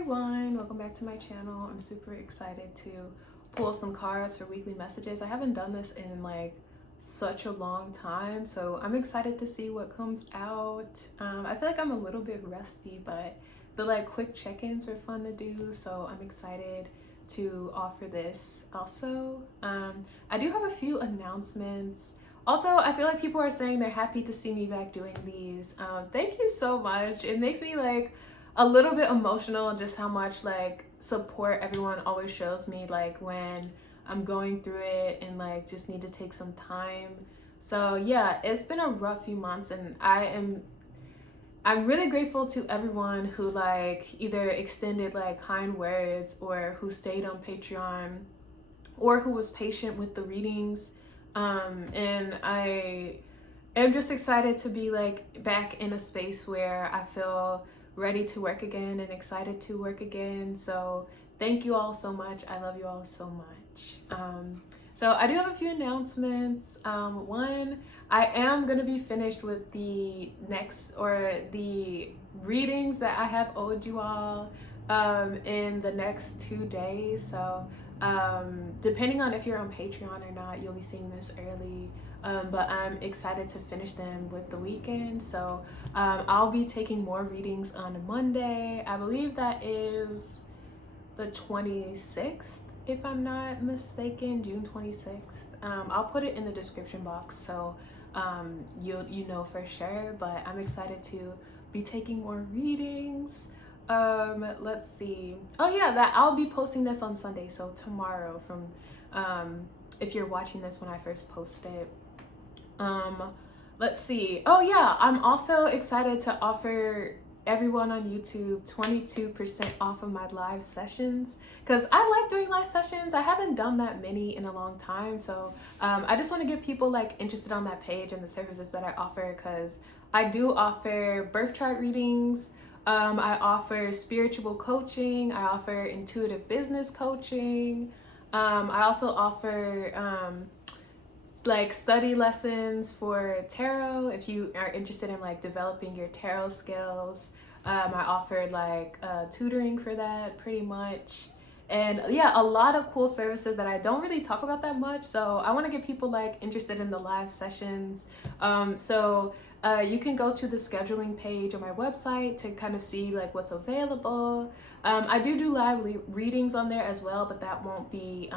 everyone, welcome back to my channel. I'm super excited to pull some cards for weekly messages. I haven't done this in like such a long time, so I'm excited to see what comes out. I feel like I'm a little bit rusty, but the like quick check-ins are fun to do, so I'm excited to offer this. Also, I do have a few announcements. Also, I feel like people are saying they're happy to see me back doing these. Thank you so much. It makes me like a little bit emotional just how much like support everyone always shows me like when I'm going through it and like just need to take some time. So yeah, it's been a rough few months, and I'm really grateful to everyone who like either extended like kind words or who stayed on Patreon or who was patient with the readings. And I am just excited to be like back in a space where I feel ready to work again and excited to work again. So thank you all so much. I love you all so much. So I do have a few announcements. One, I am going to be finished with the readings that I have owed you all in the next 2 days. So depending on if you're on Patreon or not, you'll be seeing this early. But I'm excited to finish them with the weekend. So I'll be taking more readings on Monday. I believe that is the 26th, if I'm not mistaken, June 26th. I'll put it in the description box so you know for sure, but I'm excited to be taking more readings. Let's see. Oh yeah, that I'll be posting this on Sunday, so tomorrow from if you're watching this when I first post it. Let's see. Oh yeah, I'm also excited to offer everyone on YouTube 22% off of my live sessions, because I like doing live sessions. I haven't done that many in a long time, so I just want to get people like interested on that page and the services that I offer, because I do offer birth chart readings. I offer spiritual coaching. I offer intuitive business coaching. I also offer like study lessons for tarot if you are interested in like developing your tarot skills. I offered like tutoring for that pretty much. And yeah, a lot of cool services that I don't really talk about that much. So I want to get people like interested in the live sessions. So you can go to the scheduling page on my website to kind of see like what's available. I do live readings on there as well, but that won't be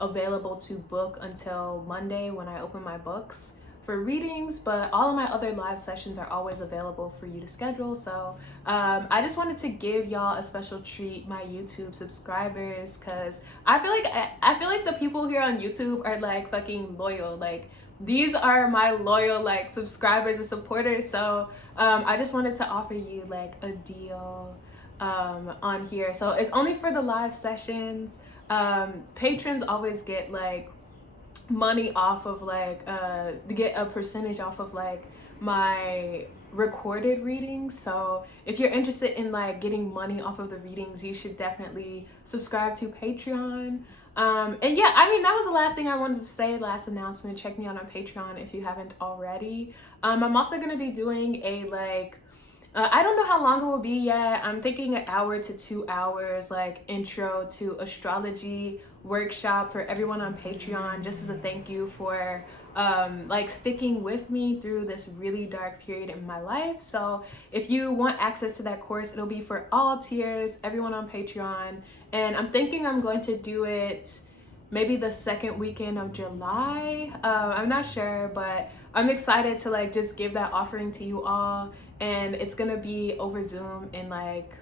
available to book until Monday when I open my books for readings. But all of my other live sessions are always available for you to schedule. So I just wanted to give y'all a special treat, my YouTube subscribers, because I feel like the people here on YouTube are like fucking loyal. Like these are my loyal like subscribers and supporters. So I just wanted to offer you like a deal on here. So it's only for the live sessions. Patrons always get like money off of like get a percentage off of like my recorded readings. So if you're interested in like getting money off of the readings, you should definitely subscribe to Patreon. And yeah, I mean, that was the last thing I wanted to say, last announcement. Check me out on Patreon if you haven't already. I'm also going to be doing a like I don't know how long it will be yet. I'm thinking 1 hour to 2 hours like intro to astrology workshop for everyone on Patreon, just as a thank you for like sticking with me through this really dark period in my life. So if you want access to that course, it'll be for all tiers, everyone on Patreon. And I'm thinking I'm going to do it maybe the second weekend of July. I'm not sure, but I'm excited to like just give that offering to you all. And it's gonna be over Zoom, and like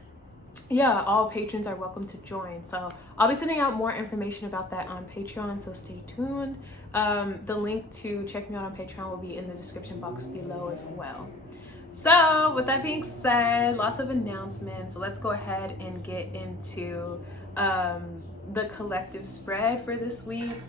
yeah, all patrons are welcome to join. So I'll be sending out more information about that on Patreon, so stay tuned. The link to check me out on Patreon will be in the description box below as well. So with that being said, lots of announcements. So let's go ahead and get into the collective spread for this week.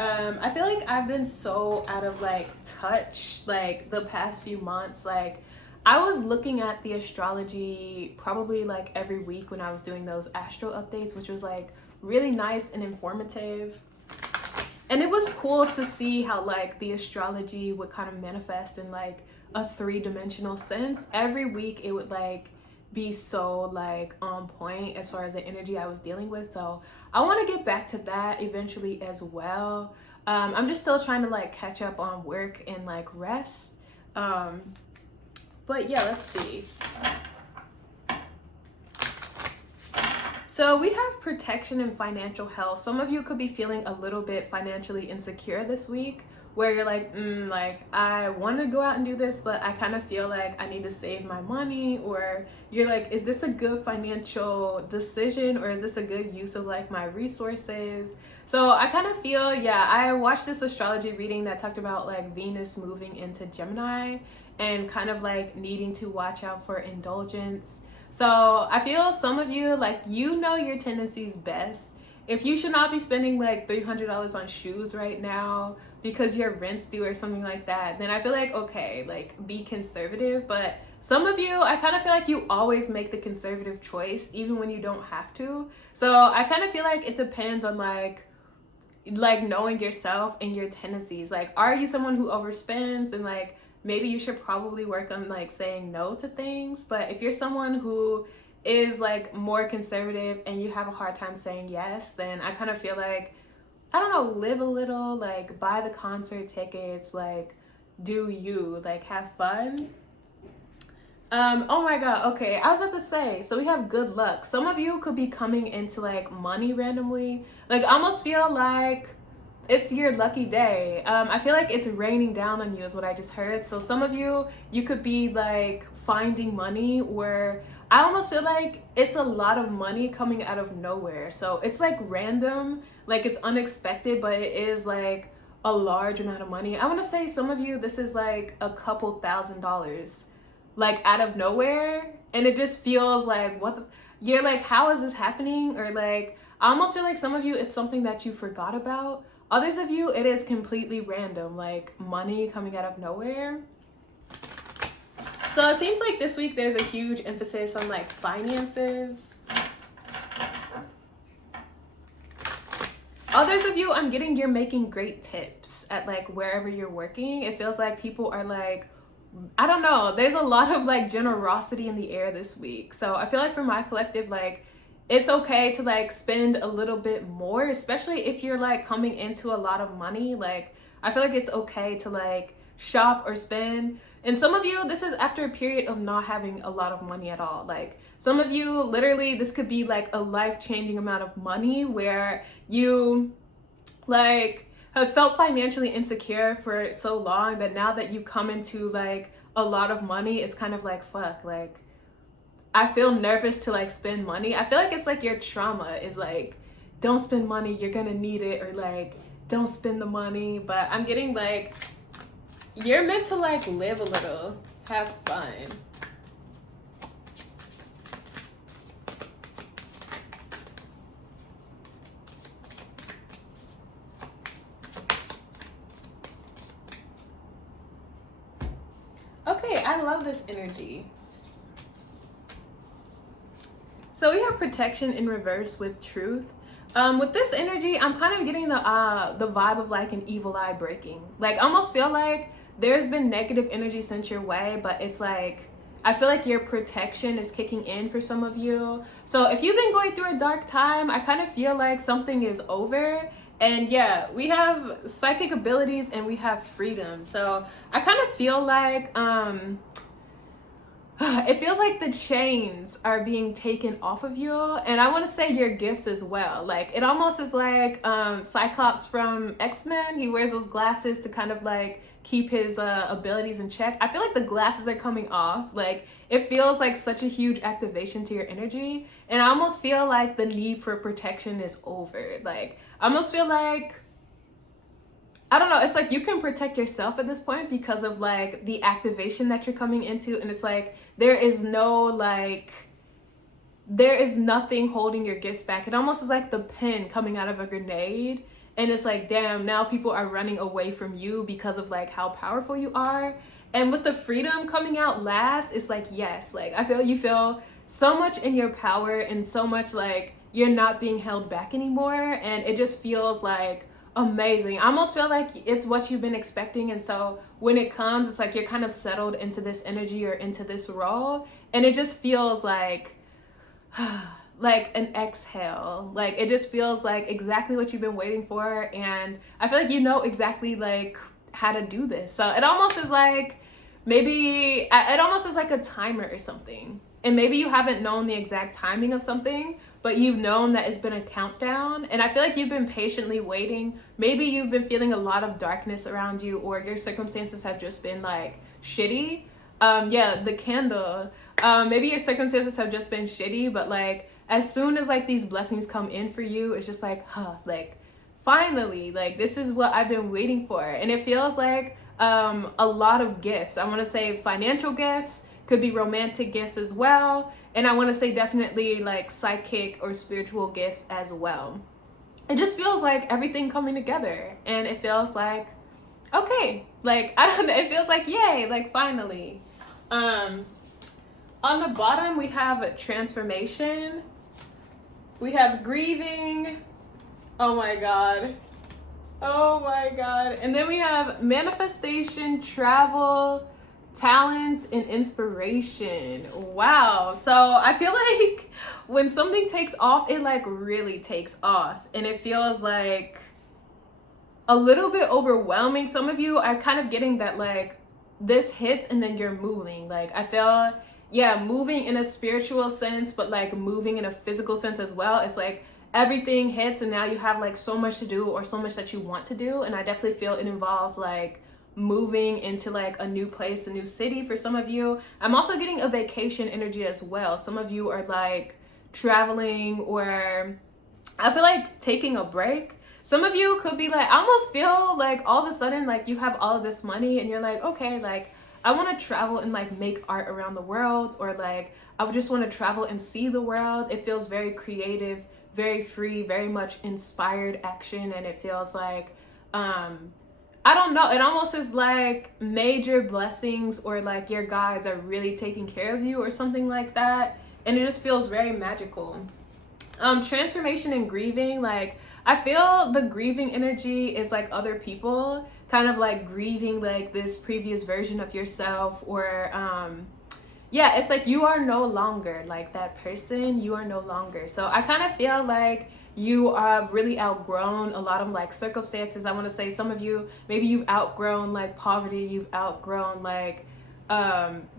I feel like I've been so out of like touch like the past few months. Like I was looking at the astrology probably like every week when I was doing those astro updates, which was like really nice and informative. And it was cool to see how like the astrology would kind of manifest in like a 3-dimensional sense. Every week it would like be so like on point as far as the energy I was dealing with. So I want to get back to that eventually as well. I'm just still trying to like catch up on work and like rest. But yeah, let's see. So we have protection and financial health. Some of you could be feeling a little bit financially insecure this week, where you're like, like I want to go out and do this, but I kind of feel like I need to save my money. Or you're like, is this a good financial decision, or is this a good use of like my resources? So I kind of feel, yeah, I watched this astrology reading that talked about like Venus moving into Gemini and kind of like needing to watch out for indulgence. So I feel some of you, like, you know your tendencies best. If you should not be spending like $300 on shoes right now because your rent's due or something like that, then I feel like, okay, like be conservative. But some of you, I kind of feel like you always make the conservative choice even when you don't have to. So I kind of feel like it depends on like knowing yourself and your tendencies. Like, are you someone who overspends, and like maybe you should probably work on like saying no to things. But if you're someone who is like more conservative and you have a hard time saying yes, then I kind of feel like, I don't know, live a little, like buy the concert tickets, like do you, like have fun. Oh my god, okay, I was about to say, so we have good luck. Some of you could be coming into like money randomly. Like, I almost feel like it's your lucky day. I feel like it's raining down on you is what I just heard. So some of you, you could be like finding money, where I almost feel like it's a lot of money coming out of nowhere. So it's like random, like it's unexpected, but it is like a large amount of money. I want to say some of you, this is like a couple $1,000s, like out of nowhere. And it just feels like, what the, you're like, how is this happening? Or like, I almost feel like some of you, it's something that you forgot about. Others of you, it is completely random, like money coming out of nowhere. So it seems like this week there's a huge emphasis on like finances. Others of you, I'm getting you're making great tips at like wherever you're working. It feels like people are like, I don't know, there's a lot of like generosity in the air this week. So I feel like for my collective, like, it's okay to like spend a little bit more, especially if you're like coming into a lot of money. Like, I feel like it's okay to like shop or spend. And some of you, this is after a period of not having a lot of money at all. Like, some of you, literally, this could be like a life-changing amount of money where you like have felt financially insecure for so long that now that you come into like a lot of money, it's kind of like, fuck, like I feel nervous to like spend money. I feel like it's like your trauma is like, don't spend money, you're gonna need it, or like, don't spend the money. But I'm getting like, you're meant to like live a little, have fun. Okay, I love this energy. So we have protection in reverse with truth. With this energy, I'm kind of getting the vibe of like an evil eye breaking. Like, I almost feel like there's been negative energy sent your way, but it's like, I feel like your protection is kicking in for some of you. So if you've been going through a dark time, I kind of feel like something is over. And yeah, we have psychic abilities and we have freedom. So I kind of feel like, it feels like the chains are being taken off of you, and I want to say your gifts as well. Like, it almost is like Cyclops from X-Men. He wears those glasses to kind of like keep his abilities in check. I feel like the glasses are coming off. Like, it feels like such a huge activation to your energy, and I almost feel like the need for protection is over. Like, I almost feel like, I don't know, it's like you can protect yourself at this point because of like the activation that you're coming into, and it's like there is no like, there is nothing holding your gifts back. It almost is like the pin coming out of a grenade, and it's like, damn, now people are running away from you because of like how powerful you are. And with the freedom coming out last, it's like, yes, like I feel you feel so much in your power and so much like you're not being held back anymore, and it just feels like amazing. I almost feel like it's what you've been expecting, and so when it comes, it's like you're kind of settled into this energy or into this role, And it just feels like an exhale. Like it just feels like exactly what you've been waiting for, and I feel like you know exactly like how to do this. So it almost is like it almost is like a timer or something. And maybe you haven't known the exact timing of something, but you've known that it's been a countdown. And I feel like you've been patiently waiting. Maybe you've been feeling a lot of darkness around you, or your circumstances have just been like shitty. The candle. Maybe your circumstances have just been shitty, but like as soon as like these blessings come in for you, it's just like, like finally, like this is what I've been waiting for. And it feels like a lot of gifts. I want to say financial gifts, could be romantic gifts as well. And I want to say definitely like psychic or spiritual gifts as well. It just feels like everything coming together, and it feels like, okay, like, I don't know, it feels like, yay, like finally. On the bottom, we have transformation. We have grieving. Oh my God. Oh my God. And then we have manifestation, travel, talent, and inspiration. Wow. So I feel like when something takes off, it like really takes off. And it feels like a little bit overwhelming. Some of you are kind of getting that like this hits and then you're moving. Like I feel, moving in a spiritual sense, but like moving in a physical sense as well. It's like everything hits and now you have like so much to do, or so much that you want to do. And I definitely feel it involves like moving into like a new place, a new city for some of you. I'm also getting a vacation energy as well. Some of you are like traveling, or I feel like taking a break. Some of you could be like, I almost feel like all of a sudden like you have all of this money and you're like, okay, like I want to travel and like make art around the world, or like I would just want to travel and see the world. It feels very creative, very free, very much inspired action. And it feels like I don't know, it almost is like major blessings, or like your guides are really taking care of you or something like that. And it just feels very magical. Transformation and grieving, like I feel the grieving energy is like other people kind of like grieving like this previous version of yourself, or it's like you are no longer like that person. You are no longer. So I kind of feel like you have really outgrown a lot of like circumstances. I want to say some of you, maybe you've outgrown like poverty, you've outgrown like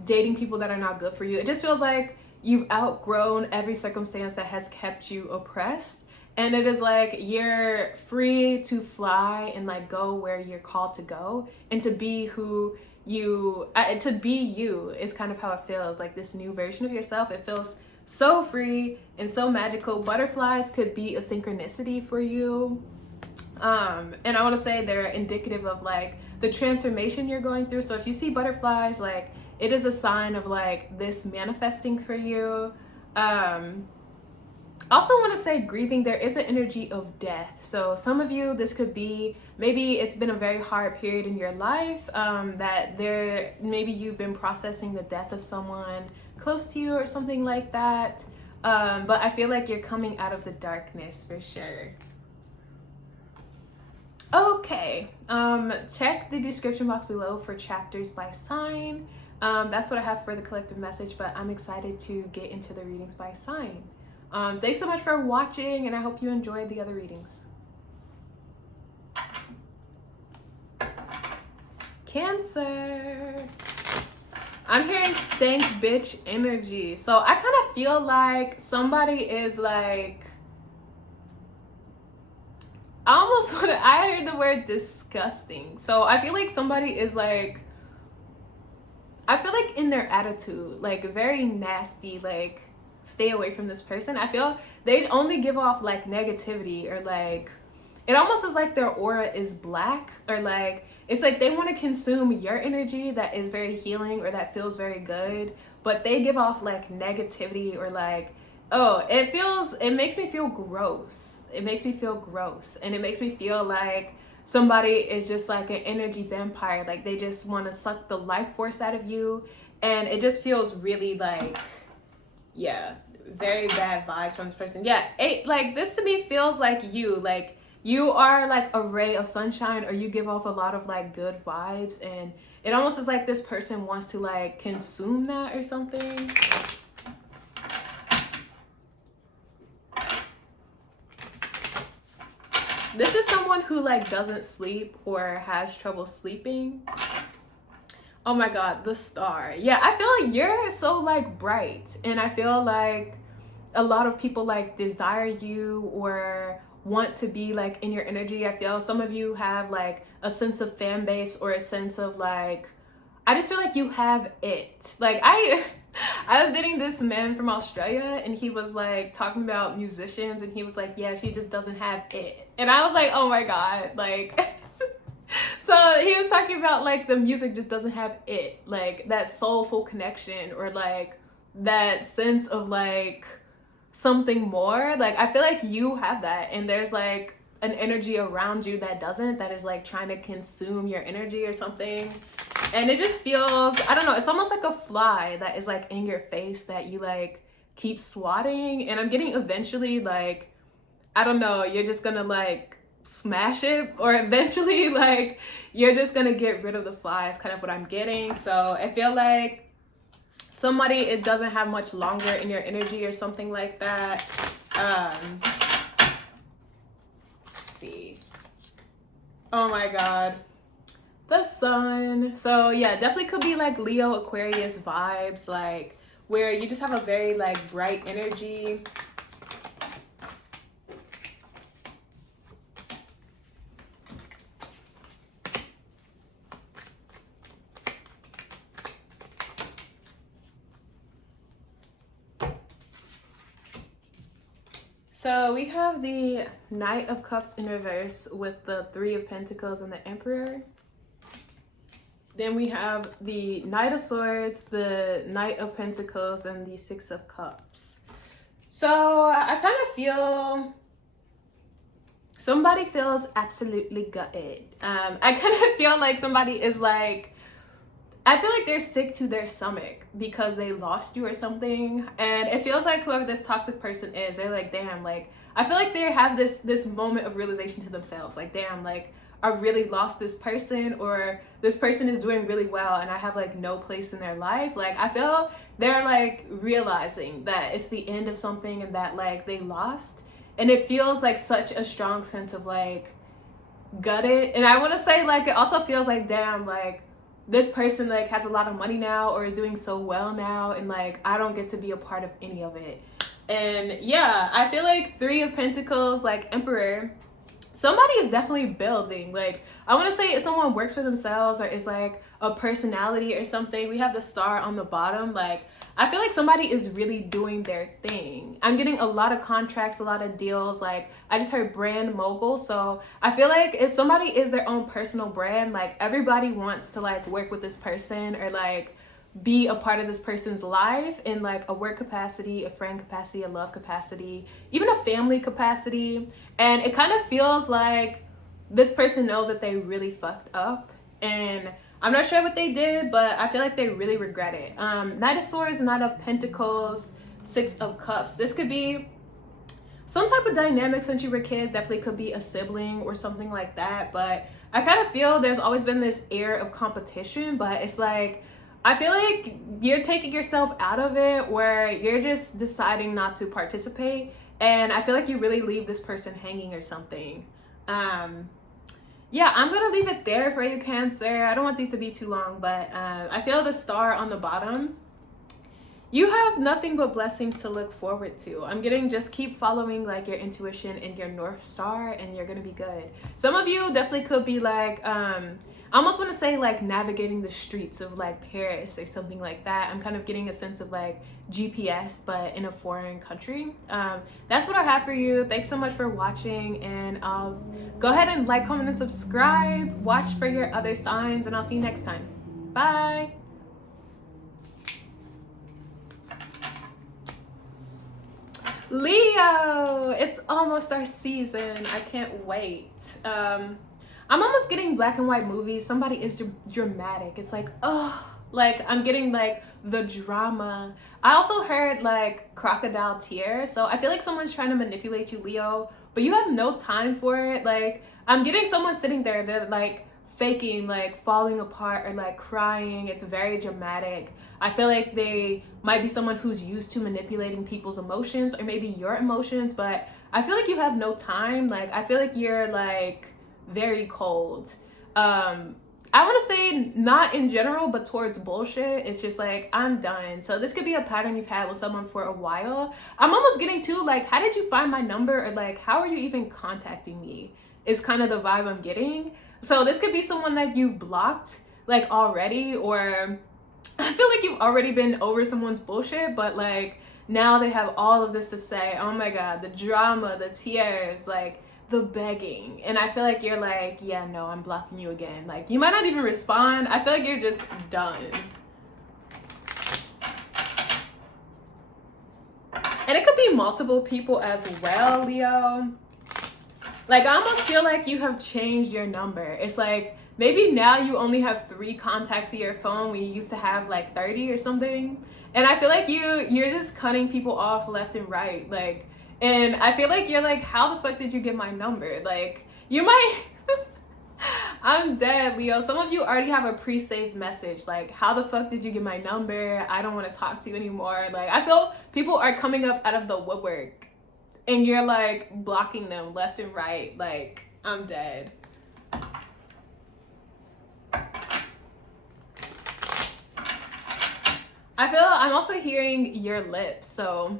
dating people that are not good for you. It just feels like you've outgrown every circumstance that has kept you oppressed. And it is like you're free to fly and like go where you're called to go, and to be who you, to be you is kind of how it feels. Like this new version of yourself, it feels so free and so magical. Butterflies could be a synchronicity for you. And I want to say they're indicative of like the transformation you're going through. So if you see butterflies, like it is a sign of like this manifesting for you. Also want to say grieving, there is an energy of death. So some of you, this could be, maybe it's been a very hard period in your life, maybe you've been processing the death of someone close to you or something like that. But I feel like you're coming out of the darkness for sure. Okay, check the description box below for chapters by sign. That's what I have for the collective message, but I'm excited to get into the readings by sign. Thanks so much for watching, and I hope you enjoyed the other readings. Cancer. I'm hearing stank bitch energy. So I kind of feel like somebody is like, I heard the word disgusting. So I feel like somebody is like, I feel like in their attitude, like very nasty, like stay away from this person. I feel they only give off like negativity, or like it almost is like their aura is black, or like it's like they want to consume your energy that is very healing or that feels very good, but they give off like negativity, or like, oh, it makes me feel gross. It makes me feel gross, and it makes me feel like somebody is just like an energy vampire. Like they just want to suck the life force out of you, and it just feels really like, very bad vibes from this person. Like this to me feels like you, like you are like a ray of sunshine, or you give off a lot of like good vibes, and it almost is like this person wants to like consume that or something. This is someone who like doesn't sleep or has trouble sleeping. Oh my god, the star. Yeah, I feel like you're so like bright, and I feel like a lot of people like desire you or want to be like in your energy. I feel some of you have like a sense of fan base, or a sense of like, I just feel like you have it. Like I was dating this man from Australia, and he was like talking about musicians, and he was like, yeah, she just doesn't have it. And I was like, oh my god, like so he was talking about like the music just doesn't have it, like that soulful connection, or like that sense of like something more. Like I feel like you have that, and there's like an energy around you that doesn't, that is like trying to consume your energy or something. And it just feels, I don't know, it's almost like a fly that is like in your face that you like keep swatting. And I'm getting eventually like, I don't know, you're just gonna like smash it, or eventually like you're just gonna get rid of the fly is kind of what I'm getting. So I feel like somebody, it doesn't have much longer in your energy or something like that. Let's see. Oh my god. The sun. So yeah, definitely could be like Leo, Aquarius vibes, like where you just have a very like bright energy. So we have the Knight of Cups in reverse with the Three of Pentacles and the Emperor. Then we have the Knight of Swords, the Knight of Pentacles, and the Six of Cups. So I kind of feel somebody feels absolutely gutted. I kind of feel like somebody is like, I feel like they're sick to their stomach because they lost you or something. And it feels like whoever this toxic person is, they're like, damn, like, I feel like they have this moment of realization to themselves. Like, damn, like, I really lost this person, or this person is doing really well and I have like no place in their life. Like, I feel they're like realizing that it's the end of something and that like they lost. And it feels like such a strong sense of like gutted. And I want to say like, it also feels like, damn, like, this person like has a lot of money now, or is doing so well now, and like I don't get to be a part of any of it. And yeah, I feel like Three of Pentacles, like Emperor, somebody is definitely building. Like, I want to say if someone works for themselves or is like a personality or something. We have the Star on the bottom. Like, I feel like somebody is really doing their thing. I'm getting a lot of contracts, a lot of deals. Like, I just heard brand mogul. So I feel like if somebody is their own personal brand, like everybody wants to like work with this person, or like be a part of this person's life in like a work capacity, a friend capacity, a love capacity, even a family capacity. And it kind of feels like this person knows that they really fucked up, and I'm not sure what they did, but I feel like they really regret it. Knight of Swords, Knight of Pentacles, Six of Cups. This could be some type of dynamic since you were kids. Definitely could be a sibling or something like that. But I kind of feel there's always been this air of competition, but it's like, I feel like you're taking yourself out of it, where you're just deciding not to participate. And I feel like you really leave this person hanging or something. Yeah, I'm gonna leave it there for you, Cancer. I don't want these to be too long, but I feel the Star on the bottom. You have nothing but blessings to look forward to. I'm getting just keep following like your intuition and your North Star, and you're gonna be good. Some of you definitely could be like, I almost want to say like navigating the streets of like Paris or something like that. I'm kind of getting a sense of like GPS, but in a foreign country. That's what I have for you. Thanks so much for watching, and I'll go ahead and like, comment, and subscribe. Watch for your other signs, and I'll see you next time. Bye. Leo, it's almost our season. I can't wait. I'm almost getting black and white movies. Somebody is dramatic. It's like, oh, Like, I'm getting like the drama. I also heard like crocodile tears. So I feel like someone's trying to manipulate you, Leo, but you have no time for it. Like, I'm getting someone sitting there, they're like faking like falling apart or like crying. It's very dramatic. I feel like they might be someone who's used to manipulating people's emotions or maybe your emotions, but I feel like you have no time. Like, I feel like you're like very cold. I want to say not in general, but towards bullshit. It's just like, I'm done. So this could be a pattern you've had with someone for a while. I'm almost getting to like, how did you find my number? Or like, how are you even contacting me? Is kind of the vibe I'm getting. So this could be someone that you've blocked like already, or I feel like you've already been over someone's bullshit, but like now they have all of this to say. Oh my God, the drama, the tears, like the begging. And I feel like you're like, yeah, no, I'm blocking you again. Like, you might not even respond. I feel like you're just done. And it could be multiple people as well, Leo. Like, I almost feel like you have changed your number. It's like, maybe now you only have 3 contacts in your phone when you used to have like 30 or something. And I feel like you're just cutting people off left and right. Like, and I feel like you're like, how the fuck did you get my number? Like, you might, I'm dead, Leo. Some of you already have a pre-saved message. Like, how the fuck did you get my number? I don't want to talk to you anymore. Like, I feel people are coming up out of the woodwork and you're like blocking them left and right. Like, I'm dead. I feel I'm also hearing your lips. So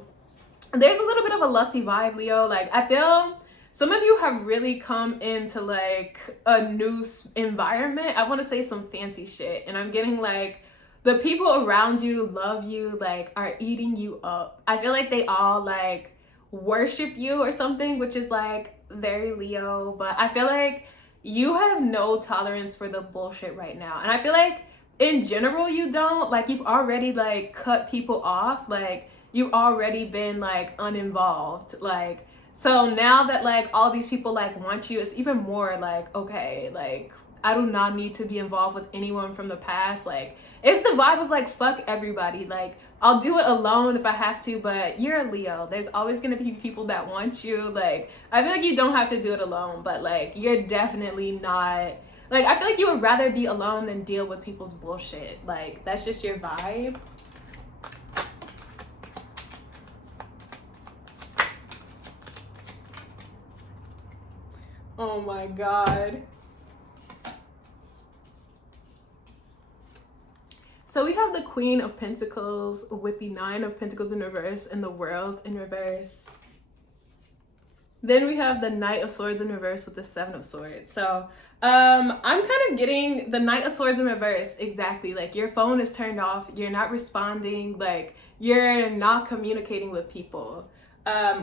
there's a little bit of a lusty vibe, Leo. Like, I feel some of you have really come into like a new environment. I want to say some fancy shit. And I'm getting like the people around you love you, like are eating you up. I feel like they all like worship you or something, which is like very Leo. But I feel like you have no tolerance for the bullshit right now. And I feel like in general, you don't. Like, you've already like cut people off. Like, you've already been like uninvolved. Like, so now that like all these people like want you, it's even more like, okay, like I do not need to be involved with anyone from the past. Like, it's the vibe of like, fuck everybody. Like, I'll do it alone if I have to, but you're a Leo. There's always gonna be people that want you. Like, I feel like you don't have to do it alone, but like you're definitely not. Like, I feel like you would rather be alone than deal with people's bullshit. Like, that's just your vibe. Oh my God. So we have the Queen of Pentacles with the 9 of Pentacles in reverse and the World in reverse. Then we have the Knight of Swords in reverse with the 7 of Swords. So I'm kind of getting the Knight of Swords in reverse. Exactly. Like, your phone is turned off. You're not responding. Like, you're not communicating with people.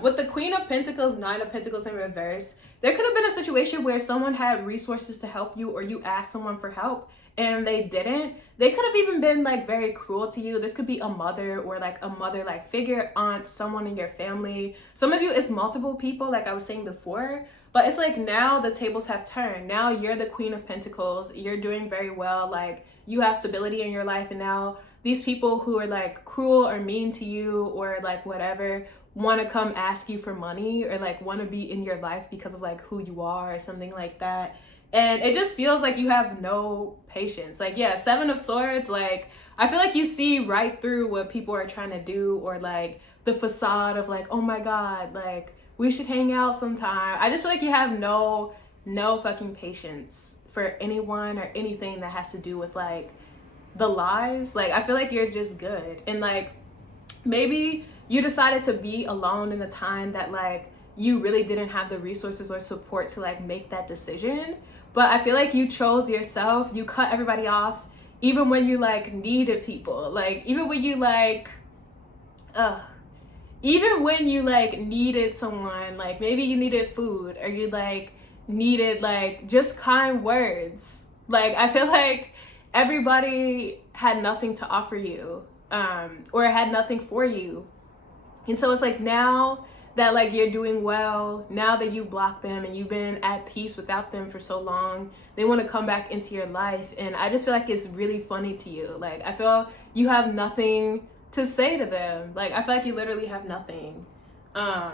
With the Queen of Pentacles, 9 of Pentacles in reverse, there could have been a situation where someone had resources to help you, or you asked someone for help and they didn't. They could have even been like very cruel to you. This could be a mother or like a mother like figure, aunt, someone in your family. Some of you, it's multiple people, like I was saying before, but it's like now the tables have turned. Now you're the Queen of Pentacles. You're doing very well. Like, you have stability in your life, and now these people who are like cruel or mean to you or like whatever want to come ask you for money, or like want to be in your life because of like who you are or something like that. And it just feels like you have no patience. Like, yeah, 7 of Swords, like, I feel like you see right through what people are trying to do, or like the facade of like, oh my God, like we should hang out sometime. I just feel like you have no fucking patience for anyone or anything that has to do with like the lies. Like, I feel like you're just good. And like, maybe you decided to be alone in a time that like you really didn't have the resources or support to like make that decision. But I feel like you chose yourself. You cut everybody off, even when you like needed people. Like, even when you like, even when you like needed someone, like maybe you needed food, or you like needed like just kind words. Like, I feel like everybody had nothing to offer you, or had nothing for you. And so it's like, now that like you're doing well now that you blocked them and you've been at peace without them for so long. They want to come back into your life, and I just feel like it's really funny to you. Like I feel you have nothing to say to them. Like I feel like you literally have nothing. I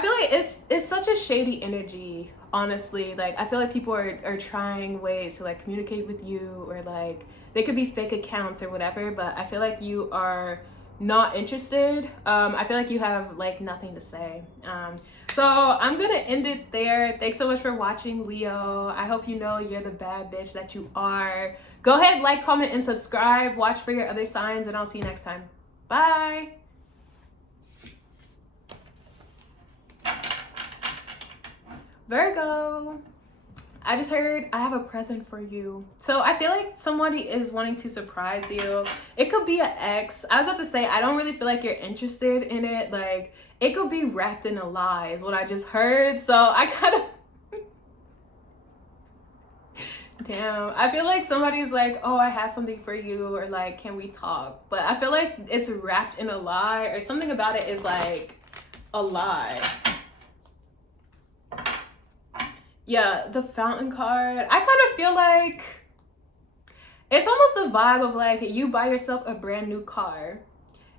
feel like it's such a shady energy, honestly. Like I feel like people are trying ways to like communicate with you, or like they could be fake accounts or whatever, but I feel like you are not interested. I feel like you have like nothing to say. So I'm gonna end it there. Thanks so much for watching, Leo. I hope you know you're the bad bitch that you are. Go ahead, like, comment, and subscribe. Watch for your other signs, and I'll see you next time. Bye. Virgo, I just heard I have a present for you. So I feel like somebody is wanting to surprise you. It could be an ex. I was about to say, I don't really feel like you're interested in it. Like, it could be wrapped in a lie is what I just heard. So I kind of... Damn. I feel like somebody's like, oh, I have something for you, or like, can we talk? But I feel like it's wrapped in a lie, or something about it is like a lie. Yeah, the Fountain card. I kind of feel like it's almost the vibe of like you buy yourself a brand new car,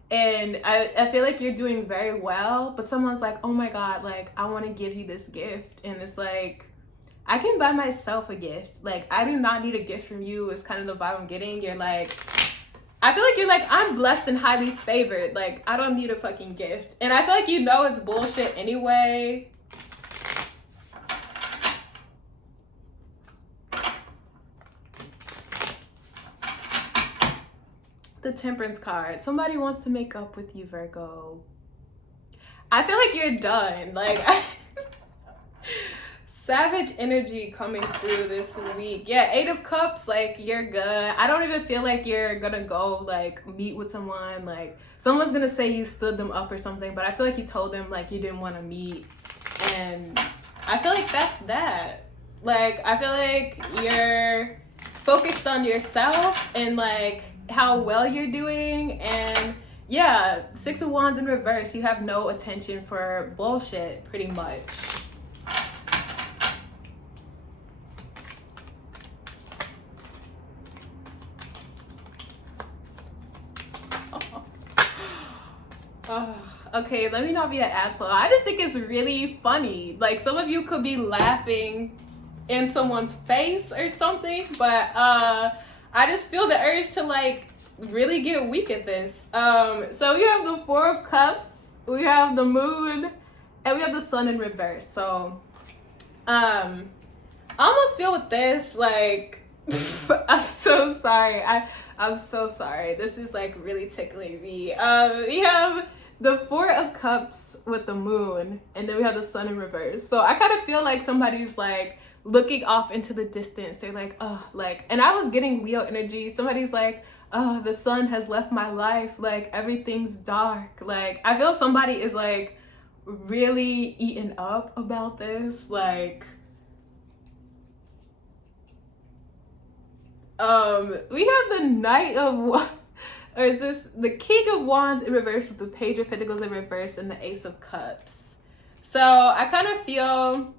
and I feel like you're doing very well, but someone's like, oh my God, like I want to give you this gift. And it's like, I can buy myself a gift. Like I do not need a gift from you is kind of the vibe I'm getting. You're like, I feel like you're like, I'm blessed and highly favored. Like I don't need a fucking gift. And I feel like you know it's bullshit anyway. The Temperance card. Somebody wants to make up with you, Virgo. I feel like you're done. Like, savage energy coming through this week. Yeah, 8 of Cups, like, you're good. I don't even feel like you're gonna go, like, meet with someone. Like, someone's gonna say you stood them up or something, but I feel like you told them, like, you didn't want to meet. And I feel like that's that. Like, I feel like you're focused on yourself and, like, how well you're doing. And yeah, 6 of Wands in reverse, you have no attention for bullshit pretty much. Okay, let me not be an asshole. I just think it's really funny. Like some of you could be laughing in someone's face or something, but I just feel the urge to like really get weak at this. So we have the 4 of Cups, we have the Moon, and we have the Sun in reverse. So I almost feel with this like I'm so sorry. I'm so sorry. This is like really tickling me. We have the 4 of Cups with the Moon, and then we have the Sun in reverse. So I kind of feel like somebody's like looking off into the distance. They're like, oh, like, and I was getting Leo energy. Somebody's like, oh, the sun has left my life. Like, everything's dark. Like, I feel somebody is like really eaten up about this. Like, we have the Knight of, or is this the King of Wands in reverse with the Page of Pentacles in reverse and the Ace of Cups. So I kind of feel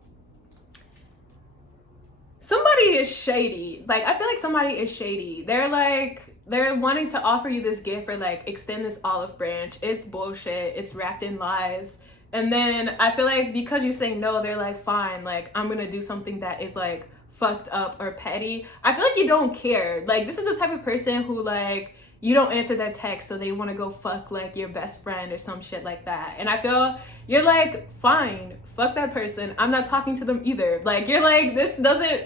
somebody is shady. Like, I feel like somebody is shady. They're like, they're wanting to offer you this gift or like extend this olive branch. It's bullshit. It's wrapped in lies. And then I feel like because you say no, they're like, fine, like I'm gonna do something that is like fucked up or petty. I feel like you don't care. Like, this is the type of person who like, you don't answer their text, so they want to go fuck like your best friend or some shit like that. And I feel you're like, fine, fuck that person. I'm not talking to them either. Like, you're like, this doesn't,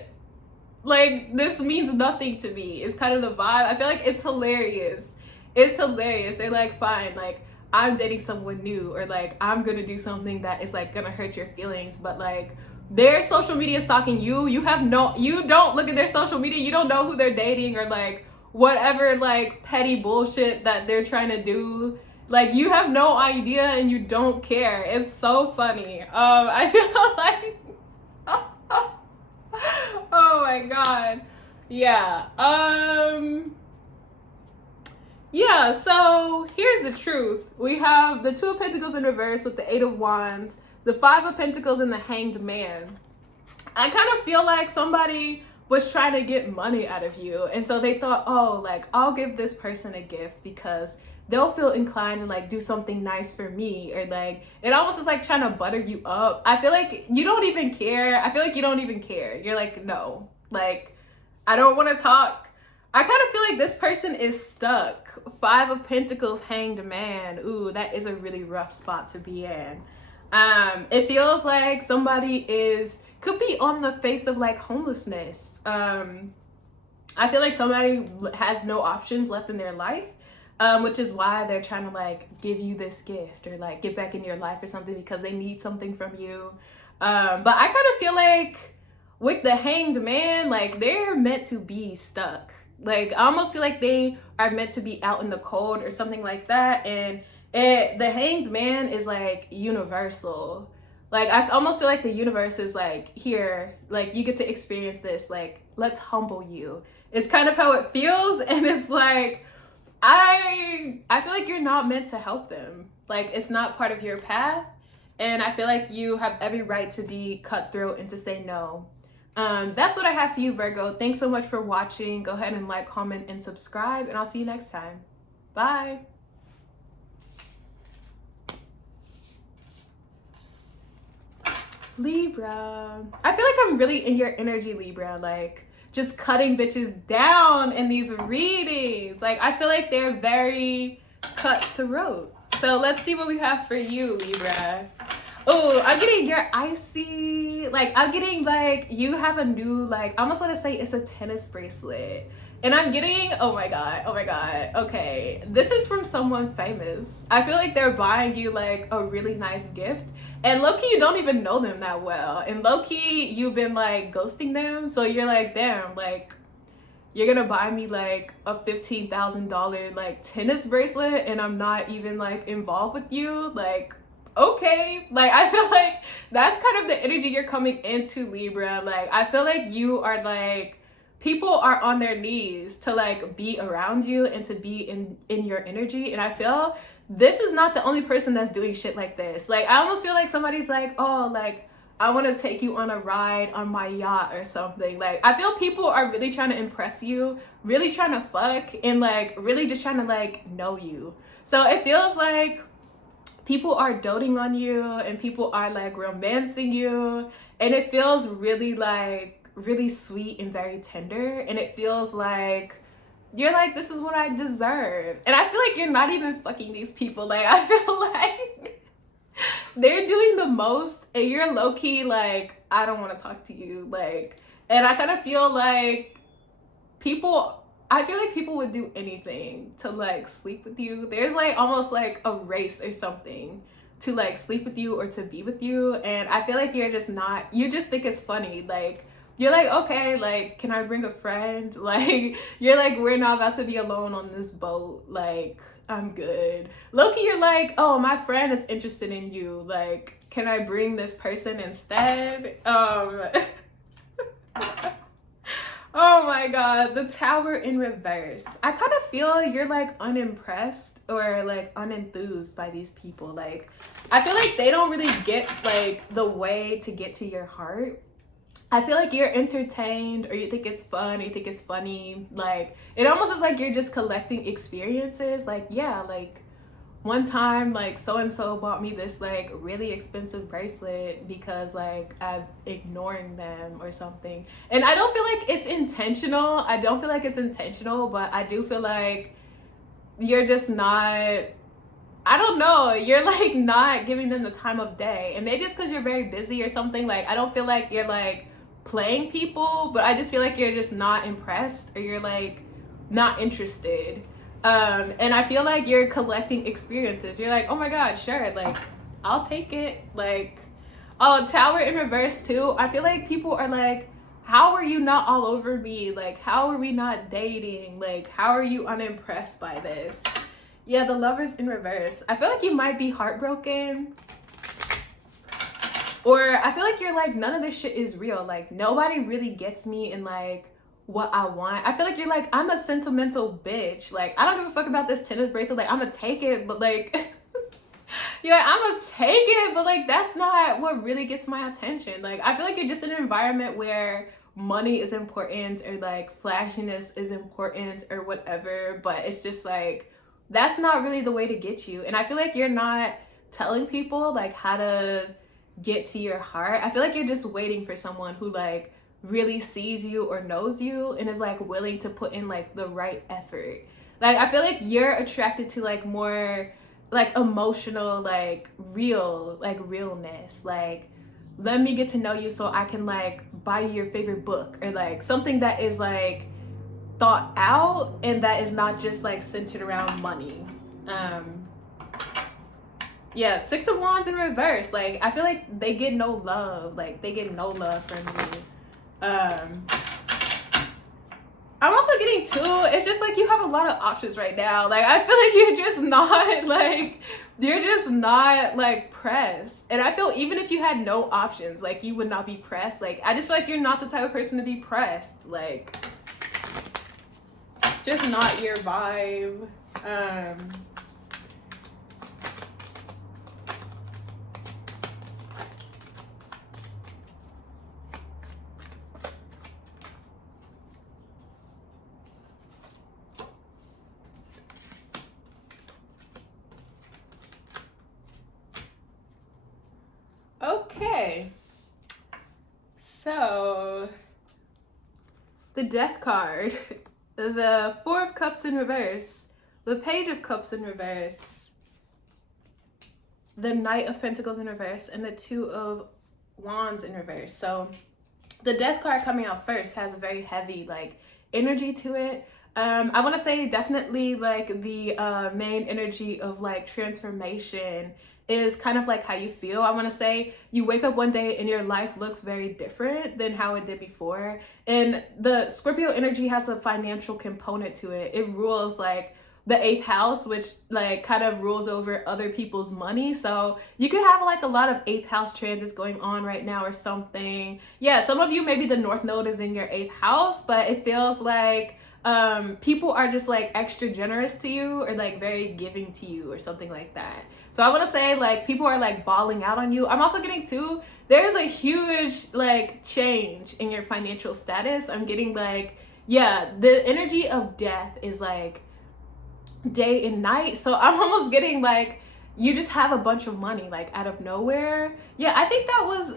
like, this means nothing to me. It's kind of the vibe. I feel like it's hilarious. It's hilarious. They're like, fine, like I'm dating someone new, or like I'm gonna do something that is like gonna hurt your feelings, but like their social media stalking you. You don't look at their social media. You don't know who they're dating or like whatever like petty bullshit that they're trying to do. Like, you have no idea and you don't care. It's so funny. I feel like oh my god. Yeah. Yeah, so here's the truth. We have the Two of Pentacles in reverse with the Eight of Wands, the Five of Pentacles and the Hanged Man. I kind of feel like somebody was trying to get money out of you. And so they thought, oh, like, I'll give this person a gift because they'll feel inclined to like do something nice for me. Or like, it almost is like trying to butter you up. I feel like you don't even care. I feel like you don't even care. You're like, no, like, I don't want to talk. I kind of feel like this person is stuck. Five of Pentacles, Hanged Man. Ooh, that is a really rough spot to be in. It feels like somebody could be on the face of like homelessness. I feel like somebody has no options left in their life, which is why they're trying to like give you this gift or like get back in your life or something because they need something from you. But I kind of feel like with the Hanged Man, like they're meant to be stuck. Like I almost feel like they are meant to be out in the cold or something like that. And the Hanged Man is like universal. Like I almost feel like the universe is like, here, like you get to experience this, like let's humble you. It's kind of how it feels. And it's like I feel like you're not meant to help them. Like it's not part of your path. And I feel like you have every right to be cutthroat and to say no. That's what I have for you, Virgo. Thanks so much for watching. Go ahead and like, comment, and subscribe, and I'll see you next time. Bye. Libra. I feel like I'm really in your energy, Libra. Like, just cutting bitches down in these readings. Like, I feel like they're very cutthroat. So let's see what we have for you, Libra. Oh, I'm getting your icy, like, I'm getting, like, you have a new, like, I almost want to say it's a tennis bracelet. And I'm getting, oh my god, okay. This is from someone famous. I feel like they're buying you, like, a really nice gift. And low-key, you don't even know them that well. And low-key, you've been, like, ghosting them. So you're like, damn, like, you're gonna buy me, like, a $15,000, like, tennis bracelet. And I'm not even, like, involved with you. Like, okay. Like, I feel like that's kind of the energy you're coming into, Libra. Like, I feel like you are, like, people are on their knees to, like, be around you and to be in your energy. And I feel this is not the only person that's doing shit like this. Like, I almost feel like somebody's like, oh, like, I want to take you on a ride on my yacht or something. Like, I feel people are really trying to impress you, really trying to fuck, and, like, really just trying to, like, know you. So it feels like people are doting on you and people are, like, romancing you. And it feels really, like, really sweet and very tender. And it feels like you're like, this is what I deserve. And I feel like you're not even fucking these people. Like, I feel like they're doing the most and you're low-key like, I don't want to talk to you. Like, and I kind of feel like I feel like people would do anything to, like, sleep with you. There's, like, almost like a race or something to, like, sleep with you or to be with you. And I feel like you're just not, you just think it's funny. Like, you're like, okay, like, can I bring a friend? Like, you're like, we're not about to be alone on this boat. Like, I'm good. Loki, you're like, oh, my friend is interested in you. Like, can I bring this person instead? Oh my god, the Tower in reverse. I kind of feel you're, like, unimpressed or, like, unenthused by these people. Like, I feel like they don't really get, like, the way to get to your heart. I feel like you're entertained or you think it's fun or you think it's funny. Like, it almost is like you're just collecting experiences. Like, yeah, like, one time, like, so-and-so bought me this, like, really expensive bracelet because, like, I'm ignoring them or something. And I don't feel like it's intentional. But I do feel like you're just not, I don't know, you're, like, not giving them the time of day. And maybe it's because you're very busy or something. Like, I don't feel like you're, like, playing people, but I just feel like you're just not impressed or you're, like, not interested. And I feel like you're collecting experiences. You're like, oh my god, sure, like, I'll take it. Like, oh, Tower in reverse too. I feel like people are like, how are you not all over me? Like, how are we not dating? Like, how are you unimpressed by this? Yeah, the Lovers in reverse. I feel like you might be heartbroken. Or I feel like you're like, none of this shit is real. Like, nobody really gets me, and, like, what I want. I feel like you're like, I'm a sentimental bitch. Like, I don't give a fuck about this tennis bracelet. Like, I'm gonna take it, but like, yeah, I'm gonna take it, but like, that's not what really gets my attention. Like, I feel like you're just in an environment where money is important or like flashiness is important or whatever, but it's just like, that's not really the way to get you. And I feel like you're not telling people like how to get to your heart. I feel like you're just waiting for someone who like really sees you or knows you and is like willing to put in like the right effort. Like, I feel like you're attracted to like more like emotional, like real, like realness. Like, let me get to know you so I can like buy you your favorite book, or like something that is like thought out and that is not just like centered around money. Yeah, Six of Wands in reverse. Like, I feel like they get no love. Like, they get no love from you. I'm also getting too, it's just like you have a lot of options right now. Like, I feel like you're just not like pressed. And I feel even if you had no options, like you would not be pressed. Like, I just feel like you're not the type of person to be pressed. Like, just not your vibe. Okay, so the Death card, the Four of Cups in reverse, the Page of Cups in reverse, the Knight of Pentacles in reverse, and the Two of Wands in reverse. So the Death card coming out first has a very heavy like energy to it. I want to say definitely like the main energy of like transformation is kind of like how you feel. I want to say you wake up one day and your life looks very different than how it did before. And the Scorpio energy has a financial component to it. It rules like the eighth house, which like kind of rules over other people's money. So you could have like a lot of eighth house transits going on right now or something. Yeah, some of you, maybe the North Node is in your eighth house, but it feels like people are just like extra generous to you or like very giving to you or something like that. So I want to say like people are like balling out on you. I'm also getting too, there's a huge like change in your financial status. I'm getting like, yeah, the energy of death is like day and night. So I'm almost getting like you just have a bunch of money like out of nowhere. Yeah, I think that was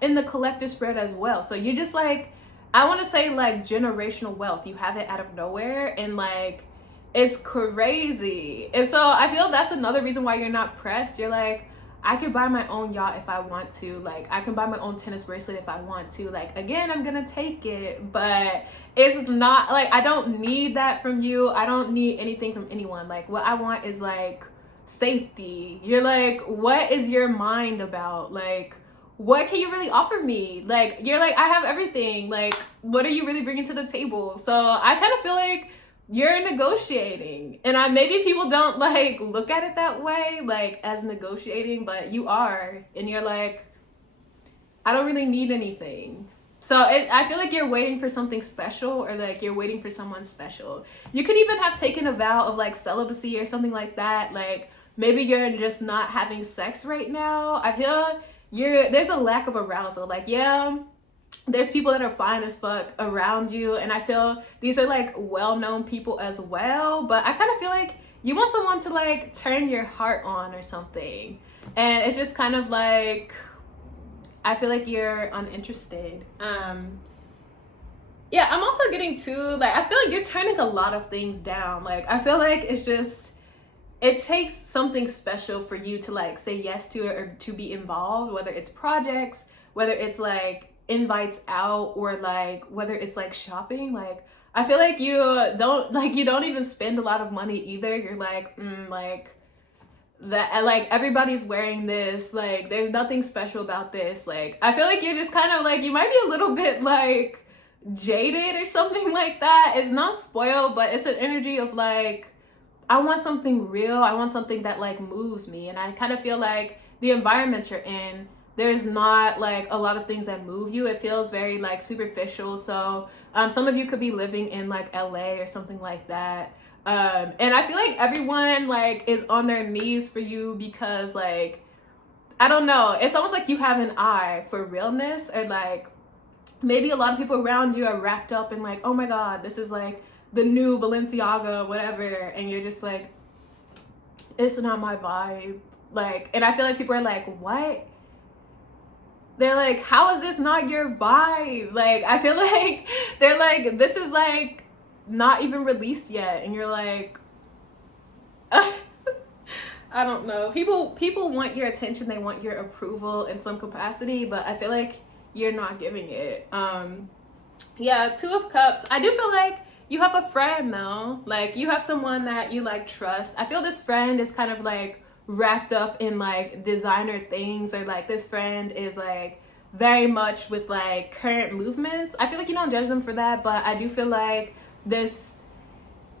in the collector spread as well. So you just like, I want to say like generational wealth. You have it out of nowhere and like it's crazy. And so I feel that's another reason why you're not pressed. You're like, I can buy my own yacht if I want to. Like, I can buy my own tennis bracelet if I want to. Like, again, I'm gonna take it, but it's not like I don't need that from you. I don't need anything from anyone. Like, what I want is like safety. You're like, what is your mind about? Like, what can you really offer me? Like, you're like, I have everything. Like, what are you really bringing to the table? So I kind of feel like you're negotiating, and maybe people don't like look at it that way, like as negotiating, but you are, and you're like, I don't really need anything. So I feel like you're waiting for something special, or like you're waiting for someone special. You could even have taken a vow of like celibacy or something like that. Like maybe you're just not having sex right now. I feel there's a lack of arousal. Like, yeah, there's people that are fine as fuck around you, and I feel these are like well-known people as well, but I kind of feel like you want someone to like turn your heart on or something, and it's just kind of like I feel like you're uninterested. Yeah, I'm also getting too like I feel like you're turning a lot of things down. Like, I feel like it's just, it takes something special for you to like say yes to it or to be involved, whether it's projects, whether it's like invites out, or like whether it's like shopping. Like, I feel like you don't even spend a lot of money either. You're like, like that, like everybody's wearing this, like there's nothing special about this. Like, I feel like you're just kind of like, you might be a little bit like jaded or something like that. It's not spoiled, but it's an energy of like, I want something real. I want something that like moves me. And I kind of feel like the environment you're in, there's not like a lot of things that move you. It feels very like superficial. So Some of you could be living in like LA or something like that. And I feel like everyone like is on their knees for you because like, I don't know, it's almost like you have an eye for realness, or like maybe a lot of people around you are wrapped up in like, oh my God, this is like the new Balenciaga, whatever. And you're just like, it's not my vibe. Like, and I feel like people are like, what? They're like, how is this not your vibe? Like, I feel like they're like, this is like not even released yet. And you're like, I don't know. People want your attention. They want your approval in some capacity, but I feel like you're not giving it. Yeah, Two of Cups. I do feel like you have a friend though. Like, you have someone that you like trust. I feel this friend is kind of like wrapped up in like designer things, or like this friend is like very much with like current movements. I feel like you don't judge them for that, but I do feel like this,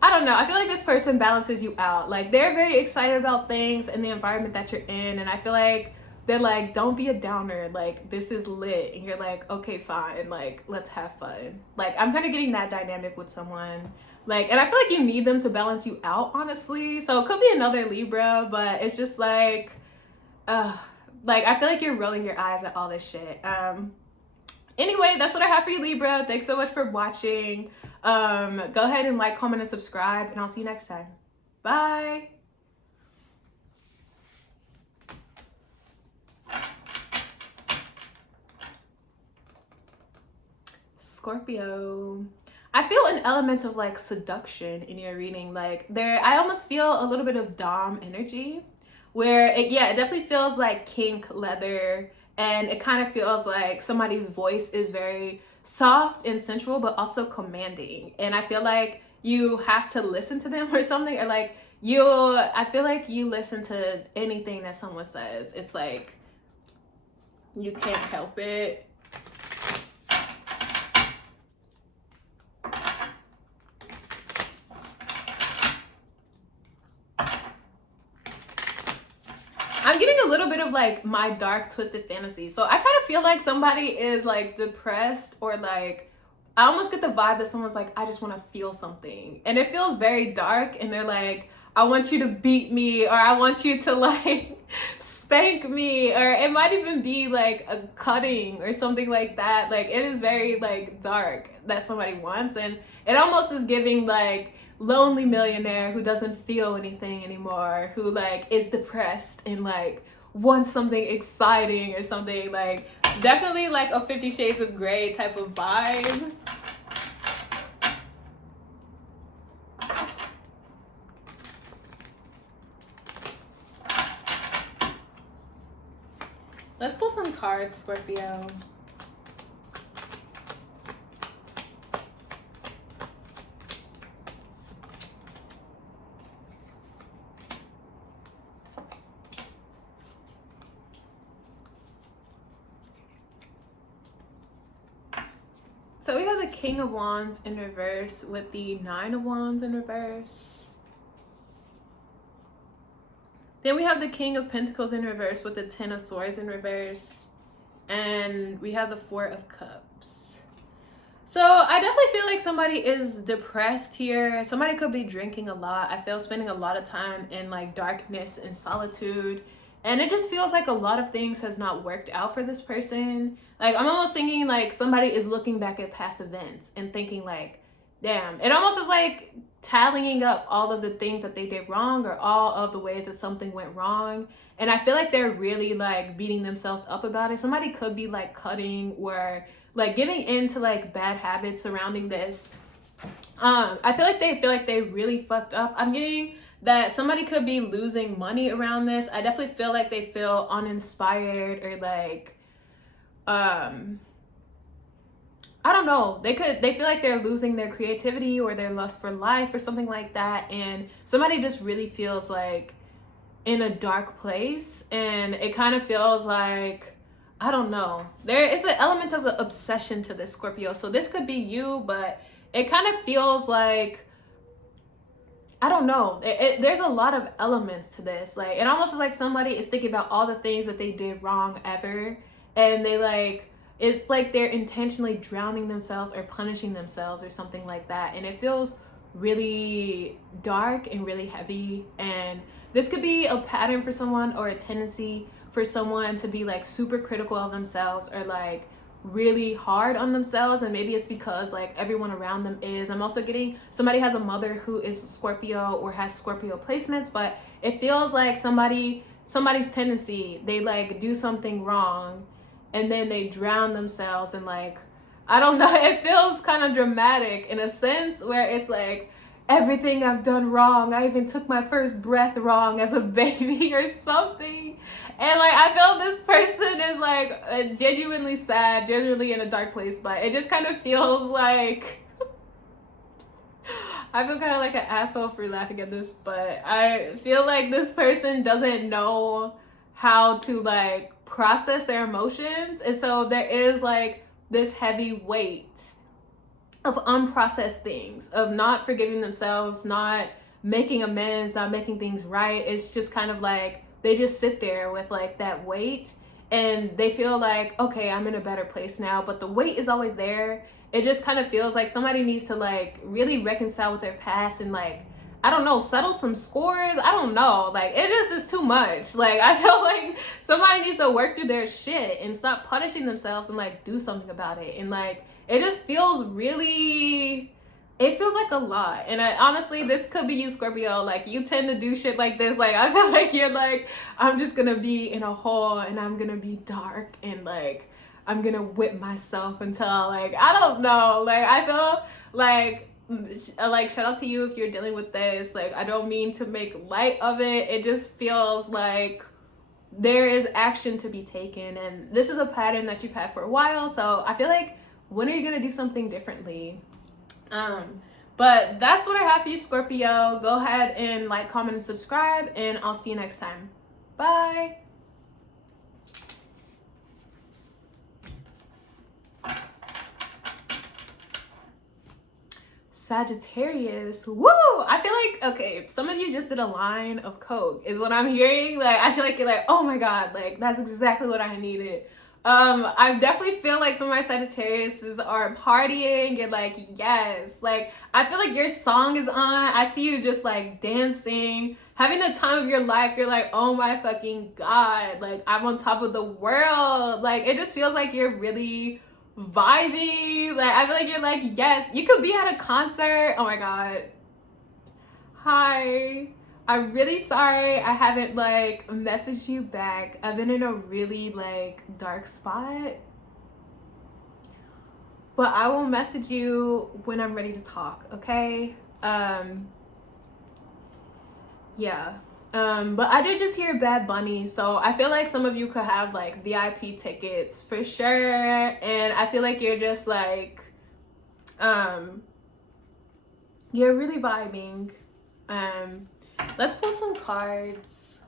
I don't know, I feel like this person balances you out. Like, they're very excited about things and the environment that you're in, and I feel like they're like, don't be a downer, like this is lit, and you're like, okay, fine, like let's have fun. Like, I'm kind of getting that dynamic with someone, like, and I feel like you need them to balance you out, honestly. So it could be another Libra, but it's just like I feel like you're rolling your eyes at all this shit. Anyway, that's what I have for you, Libra. Thanks so much for watching. Go ahead and like, comment, and subscribe, and I'll see you next time. Bye. Scorpio. I feel an element of like seduction in your reading. Like, I almost feel a little bit of Dom energy, where it definitely feels like kink leather, and it kind of feels like somebody's voice is very soft and sensual, but also commanding. And I feel like you have to listen to them or something, or like I feel like you listen to anything that someone says. It's like you can't help it. I'm getting a little bit of like my dark twisted fantasy. So I kind of feel like somebody is like depressed, or like I almost get the vibe that someone's like, I just want to feel something. And it feels very dark, and they're like, I want you to beat me, or I want you to like spank me, or it might even be like a cutting or something like that. Like, it is very like dark that somebody wants, and it almost is giving like lonely millionaire who doesn't feel anything anymore, who like is depressed and like wants something exciting or something. Like, definitely like a 50 Shades of Grey type of vibe. Let's pull some cards, Scorpio. So we have the King of Wands in reverse with the Nine of Wands in reverse. Then we have the King of Pentacles in reverse with the Ten of Swords in reverse. And we have the Four of Cups. So I definitely feel like somebody is depressed here. Somebody could be drinking a lot. I feel spending a lot of time in like darkness and solitude. And it just feels like a lot of things has not worked out for this person. Like, I'm almost thinking like somebody is looking back at past events and thinking like, damn, it almost is like tallying up all of the things that they did wrong, or all of the ways that something went wrong. And I feel like they're really like beating themselves up about it. Somebody could be like cutting, or like giving into like bad habits surrounding this. I feel like they really fucked up. I'm getting that somebody could be losing money around this. I definitely feel like they feel uninspired, or like I don't know, they feel like they're losing their creativity or their lust for life or something like that. And somebody just really feels like in a dark place, and it kind of feels like, I don't know, there is an element of the obsession to this, Scorpio. So this could be you, but it kind of feels like, I don't know, there's a lot of elements to this. Like, it almost is like somebody is thinking about all the things that they did wrong ever, and they like, it's like they're intentionally drowning themselves or punishing themselves or something like that. And it feels really dark and really heavy. And this could be a pattern for someone, or a tendency for someone to be like super critical of themselves, or like really hard on themselves. And maybe it's because like everyone around them is. I'm also getting somebody has a mother who is Scorpio or has Scorpio placements, but it feels like somebody's tendency, they like do something wrong and then they drown themselves. And like, I don't know, it feels kind of dramatic in a sense, where it's like, everything I've done wrong, I even took my first breath wrong as a baby or something. And like, I feel this person is like genuinely sad, genuinely in a dark place, but it just kind of feels like I feel kind of like an asshole for laughing at this, but I feel like this person doesn't know how to like process their emotions. And so there is like this heavy weight of unprocessed things, of not forgiving themselves, not making amends, not making things right. It's just kind of like they just sit there with like that weight, and they feel like, okay, I'm in a better place now, but the weight is always there. It just kind of feels like somebody needs to like really reconcile with their past and like, I don't know, settle some scores. I don't know. Like, it just is too much. Like, I feel like somebody needs to work through their shit and stop punishing themselves and like do something about it. And like, it just feels really, it feels like a lot. And I honestly, this could be you, Scorpio. Like, you tend to do shit like this. Like, I feel like you're like, I'm just gonna be in a hole and I'm gonna be dark and like, I'm gonna whip myself until like, I don't know. Like, I feel like shout out to you if you're dealing with this. Like, I don't mean to make light of it. It just feels like there is action to be taken, and this is a pattern that you've had for a while. So I feel like, when are you gonna do something differently? But that's what I have for you, Scorpio. Go ahead and like, comment, and subscribe, and I'll see you next time. Bye. Sagittarius, woo! I feel like, okay, some of you just did a line of coke is what I'm hearing. Like, I feel like you're like, oh my god, like that's exactly what I needed. I definitely feel like some of my Sagittariuses are partying and like, yes, like I feel like your song is on. I see you just like dancing, having the time of your life. You're like, oh my fucking god, like I'm on top of the world. Like, it just feels like you're really vibing. Like, I feel like you're like, yes, you could be at a concert. Oh my god. Hi, I'm really sorry I haven't like messaged you back. I've been in a really like dark spot, but I will message you when I'm ready to talk, okay? Yeah. But I did just hear Bad Bunny, so I feel like some of you could have like VIP tickets for sure. And I feel like you're just like, you're really vibing. Let's pull some cards.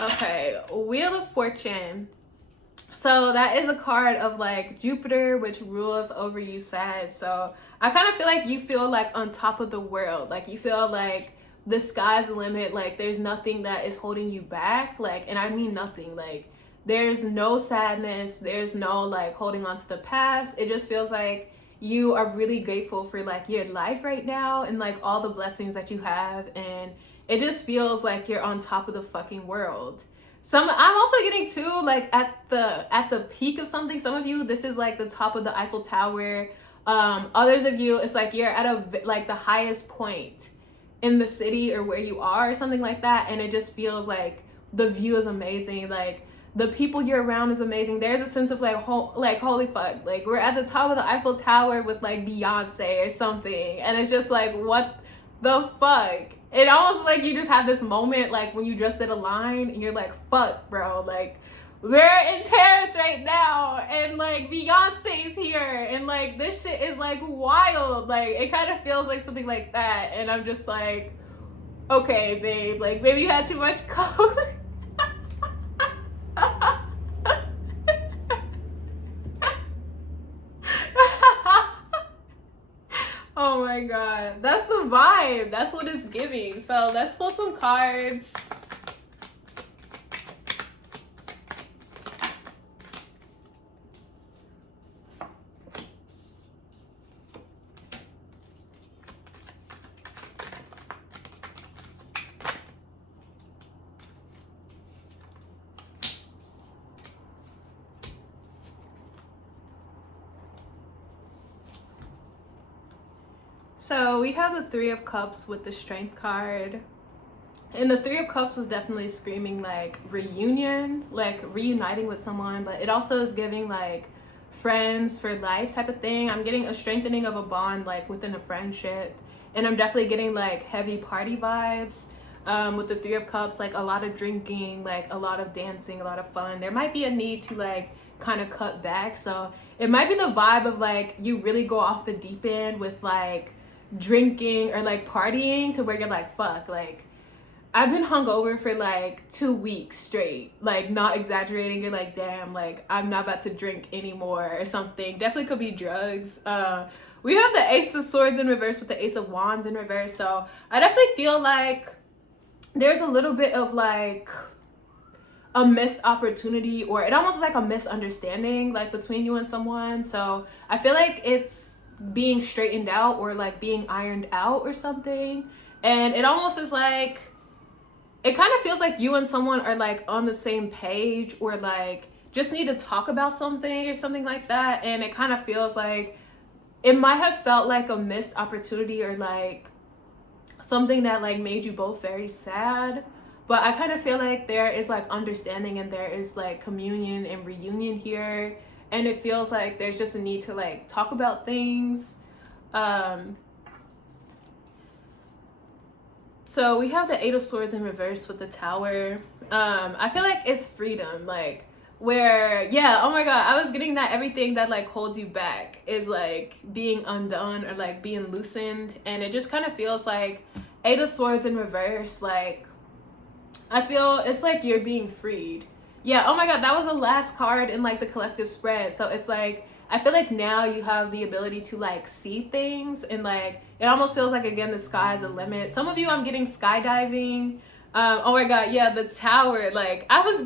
Okay, Wheel of Fortune. So that is a card of like Jupiter, which rules over you, Sag. So I kind of feel like you feel like on top of the world. Like, you feel like the sky's the limit. Like, there's nothing that is holding you back. Like, and I mean nothing. Like, there's no sadness. There's no like holding on to the past. It just feels like you are really grateful for like your life right now and like all the blessings that you have. And it just feels like you're on top of the fucking world. I'm also getting too like at the peak of something. Some of you, this is like the top of the Eiffel Tower. Others of you, it's like you're at a like the highest point in the city or where you are or something like that, and it just feels like the view is amazing. Like, the people you're around is amazing. There's a sense of like holy fuck, like we're at the top of the Eiffel Tower with like Beyonce or something, and it's just like, what the fuck? It almost like you just have this moment like when you just did a line and you're like, fuck, bro, like we're in Paris right now and like Beyonce's here and like this shit is like wild. Like, it kind of feels like something like that, and I'm just like, okay, babe, like maybe you had too much coke. Oh my my god. That's the vibe. That's what it's giving. So let's pull some cards. So we have the Three of Cups with the Strength card. And the Three of Cups was definitely screaming like reunion, like reuniting with someone, but it also is giving like friends for life type of thing. I'm getting a strengthening of a bond like within a friendship. And I'm definitely getting like heavy party vibes with the Three of Cups, like a lot of drinking, like a lot of dancing, a lot of fun. There might be a need to like kind of cut back. So it might be the vibe of like you really go off the deep end with like drinking or like partying to where you're like, fuck, like I've been hungover for like 2 weeks straight, like not exaggerating. You're like, damn, like I'm not about to drink anymore or something. Definitely could be drugs. We have the Ace of Swords in reverse with the Ace of Wands in reverse. So I definitely feel like there's a little bit of like a missed opportunity, or it almost like a misunderstanding like between you and someone. So I feel like it's being straightened out or like being ironed out or something. And it almost is like, it kind of feels like you and someone are like on the same page, or like just need to talk about something or something like that. And it kind of feels like it might have felt like a missed opportunity, or like something that like made you both very sad. But I kind of feel like there is like understanding, and there is like communion and reunion here. And it feels like there's just a need to like talk about things. So we have the Eight of Swords in reverse with the Tower. I feel like it's freedom, like where, yeah, oh my god, I was getting that everything that like holds you back is like being undone or like being loosened. And it just kind of feels like Eight of Swords in reverse, like I feel it's like you're being freed. Yeah, oh my god, that was the last card in like the collective spread. So it's like I feel like now you have the ability to like see things, and like it almost feels like, again, the sky's the limit. Some of you, I'm getting skydiving. Oh my god, yeah, the Tower. Like I was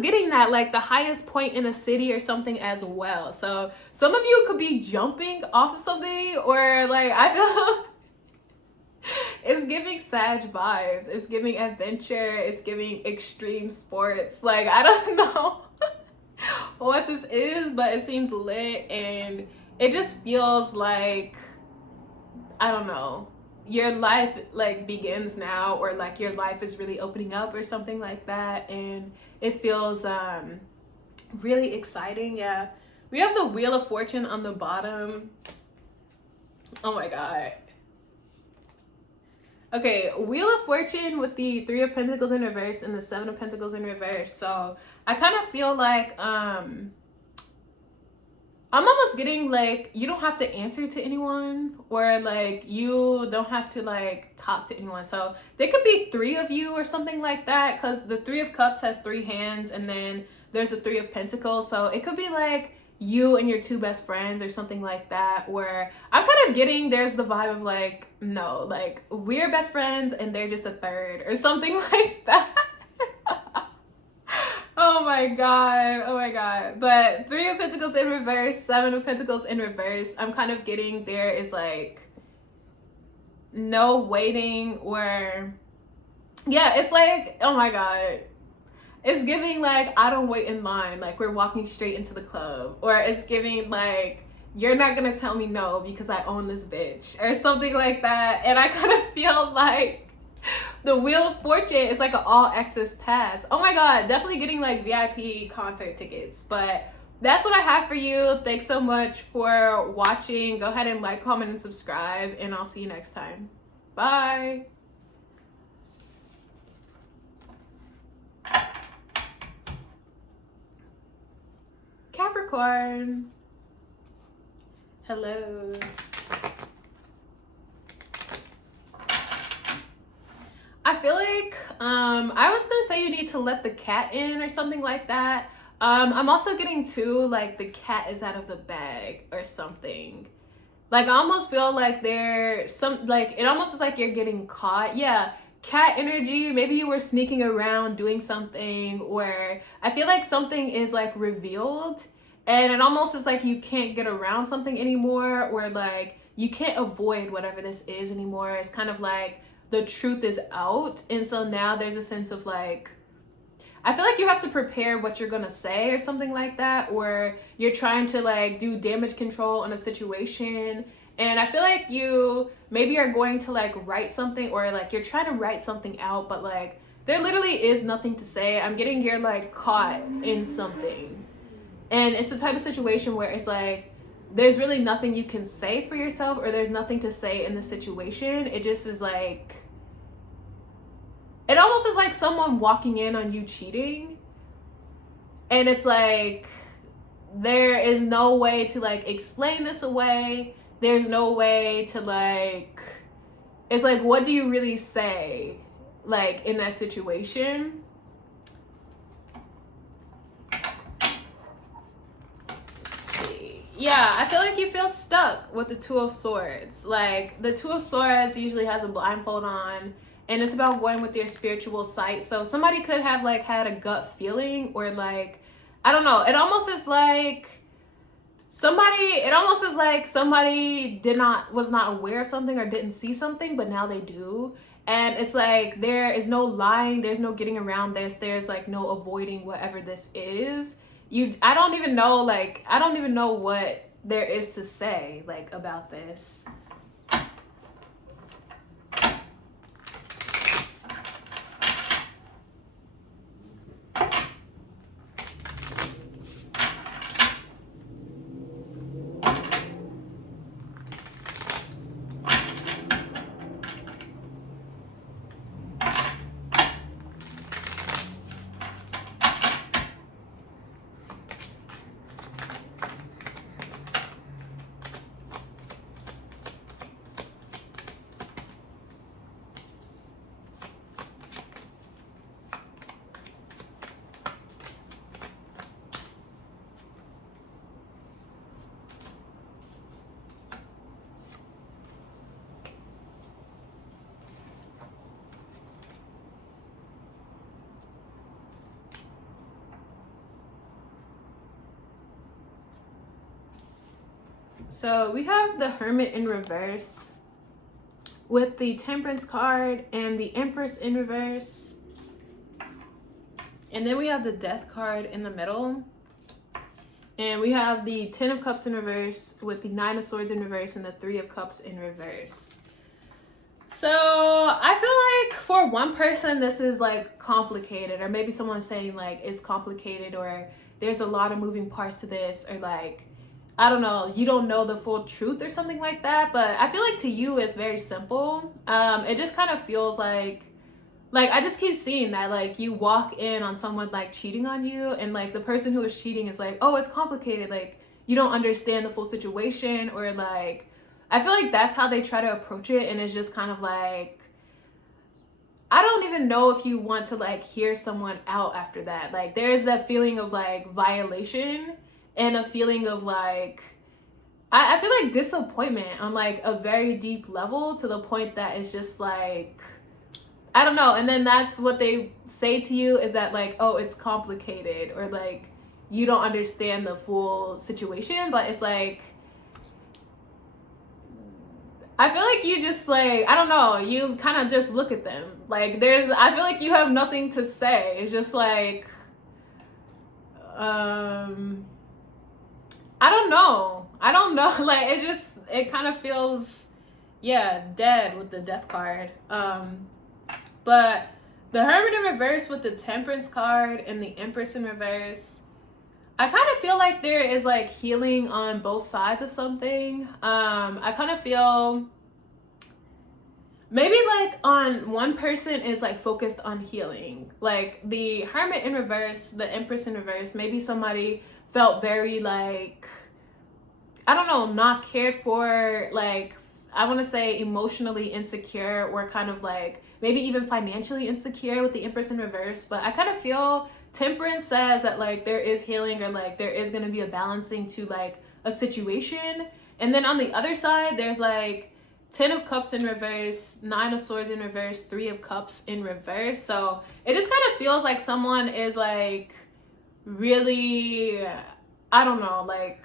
getting that, like the highest point in a city or something as well. So some of you could be jumping off of something, or like I feel it's giving Sag vibes. It's giving adventure. It's giving extreme sports. Like I don't know what this is, but it seems lit, and it just feels like, I don't know, your life like begins now, or like your life is really opening up or something like that. And it feels really exciting. Yeah, we have the Wheel of Fortune on the bottom. Oh my god. Okay, Wheel of Fortune with the Three of Pentacles in reverse and the Seven of Pentacles in reverse. So I kind of feel like I'm almost getting like you don't have to answer to anyone, or like you don't have to like talk to anyone. So there could be three of you or something like that, because the Three of Cups has 3 hands, and then there's the Three of Pentacles. So it could be like you and your 2 best friends or something like that, where I'm kind of getting there's the vibe of like, no, like we're best friends and they're just a third or something like that. Oh my god, oh my god. But Three of Pentacles in reverse, Seven of Pentacles in reverse, I'm kind of getting there is like no waiting, or yeah, it's like, oh my god, it's giving like I don't wait in line, like we're walking straight into the club. Or it's giving like you're not gonna tell me no because I own this bitch or something like that. And I kind of feel like the Wheel of Fortune is like an all access pass. Oh my god, definitely getting like VIP concert tickets. But that's what I have for you. Thanks so much for watching. Go ahead and like, comment, and subscribe, and I'll see you next time. Bye. Capricorn. Hello. I feel like I was gonna say you need to let the cat in or something like that. I'm also getting too like the cat is out of the bag or something. Like, I almost feel like there's some, like, it almost is like you're getting caught. Yeah, cat energy. Maybe you were sneaking around doing something, or I feel like something is like revealed, and it almost is like you can't get around something anymore, or like you can't avoid whatever this is anymore. It's kind of like the truth is out, and so now there's a sense of like, I feel like you have to prepare what you're gonna say or something like that, or you're trying to like do damage control on a situation. And I feel like you maybe are going to like write something, or like you're trying to write something out, but like there literally is nothing to say. I'm getting you're like caught in something. And it's the type of situation where it's like there's really nothing you can say for yourself, or there's nothing to say in the situation. It just is like, it almost is like someone walking in on you cheating, and it's like there is no way to like explain this away. There's no way to like, it's like, what do you really say like in that situation? Let's see. Yeah, I feel like you feel stuck with the Two of Swords. Like the Two of Swords usually has a blindfold on, and it's about going with your spiritual sight. So somebody could have like had a gut feeling, or like, I don't know. It almost is like somebody was not aware of something or didn't see something, but now they do. And it's like there is no lying, there's no getting around this, there's like no avoiding whatever this is. I don't even know what there is to say like about this. So we have the Hermit in reverse with the Temperance card and the Empress in reverse. And then we have the Death card in the middle. And we have the Ten of Cups in reverse with the Nine of Swords in reverse and the Three of Cups in reverse. So I feel like for one person, this is like complicated, or maybe someone's saying like it's complicated, or there's a lot of moving parts to this, or like, I don't know, you don't know the full truth or something like that. But I feel like to you it's very simple. It just kind of feels like I just keep seeing that like you walk in on someone like cheating on you, and like the person who is cheating is like, oh, it's complicated, like you don't understand the full situation, or like I feel like that's how they try to approach it. And it's just kind of like, I don't even know if you want to like hear someone out after that. Like there's that feeling of like violation, and a feeling of like, I feel like disappointment on like a very deep level, to the point that it's just like, I don't know. And then that's what they say to you, is that like, oh, it's complicated, or like you don't understand the full situation. But it's like, I feel like you just like, I don't know, you kind of just look at them. Like I feel like you have nothing to say. It's just like, I don't know. Like it kind of feels, yeah, dead with the Death card. But the Hermit in reverse with the Temperance card and the Empress in reverse, I kind of feel like there is like healing on both sides of something. I kind of feel maybe like on one person is like focused on healing. Like the Hermit in reverse, the Empress in reverse, maybe somebody felt very like, I don't know, not cared for, like I want to say emotionally insecure, or kind of like maybe even financially insecure with the Empress in reverse. But I kind of feel Temperance says that like there is healing, or like there is going to be a balancing to like a situation. And then on the other side, there's like 10 of Cups in reverse, 9 of Swords in reverse, 3 of Cups in reverse. So it just kind of feels like someone is like really, I don't know, like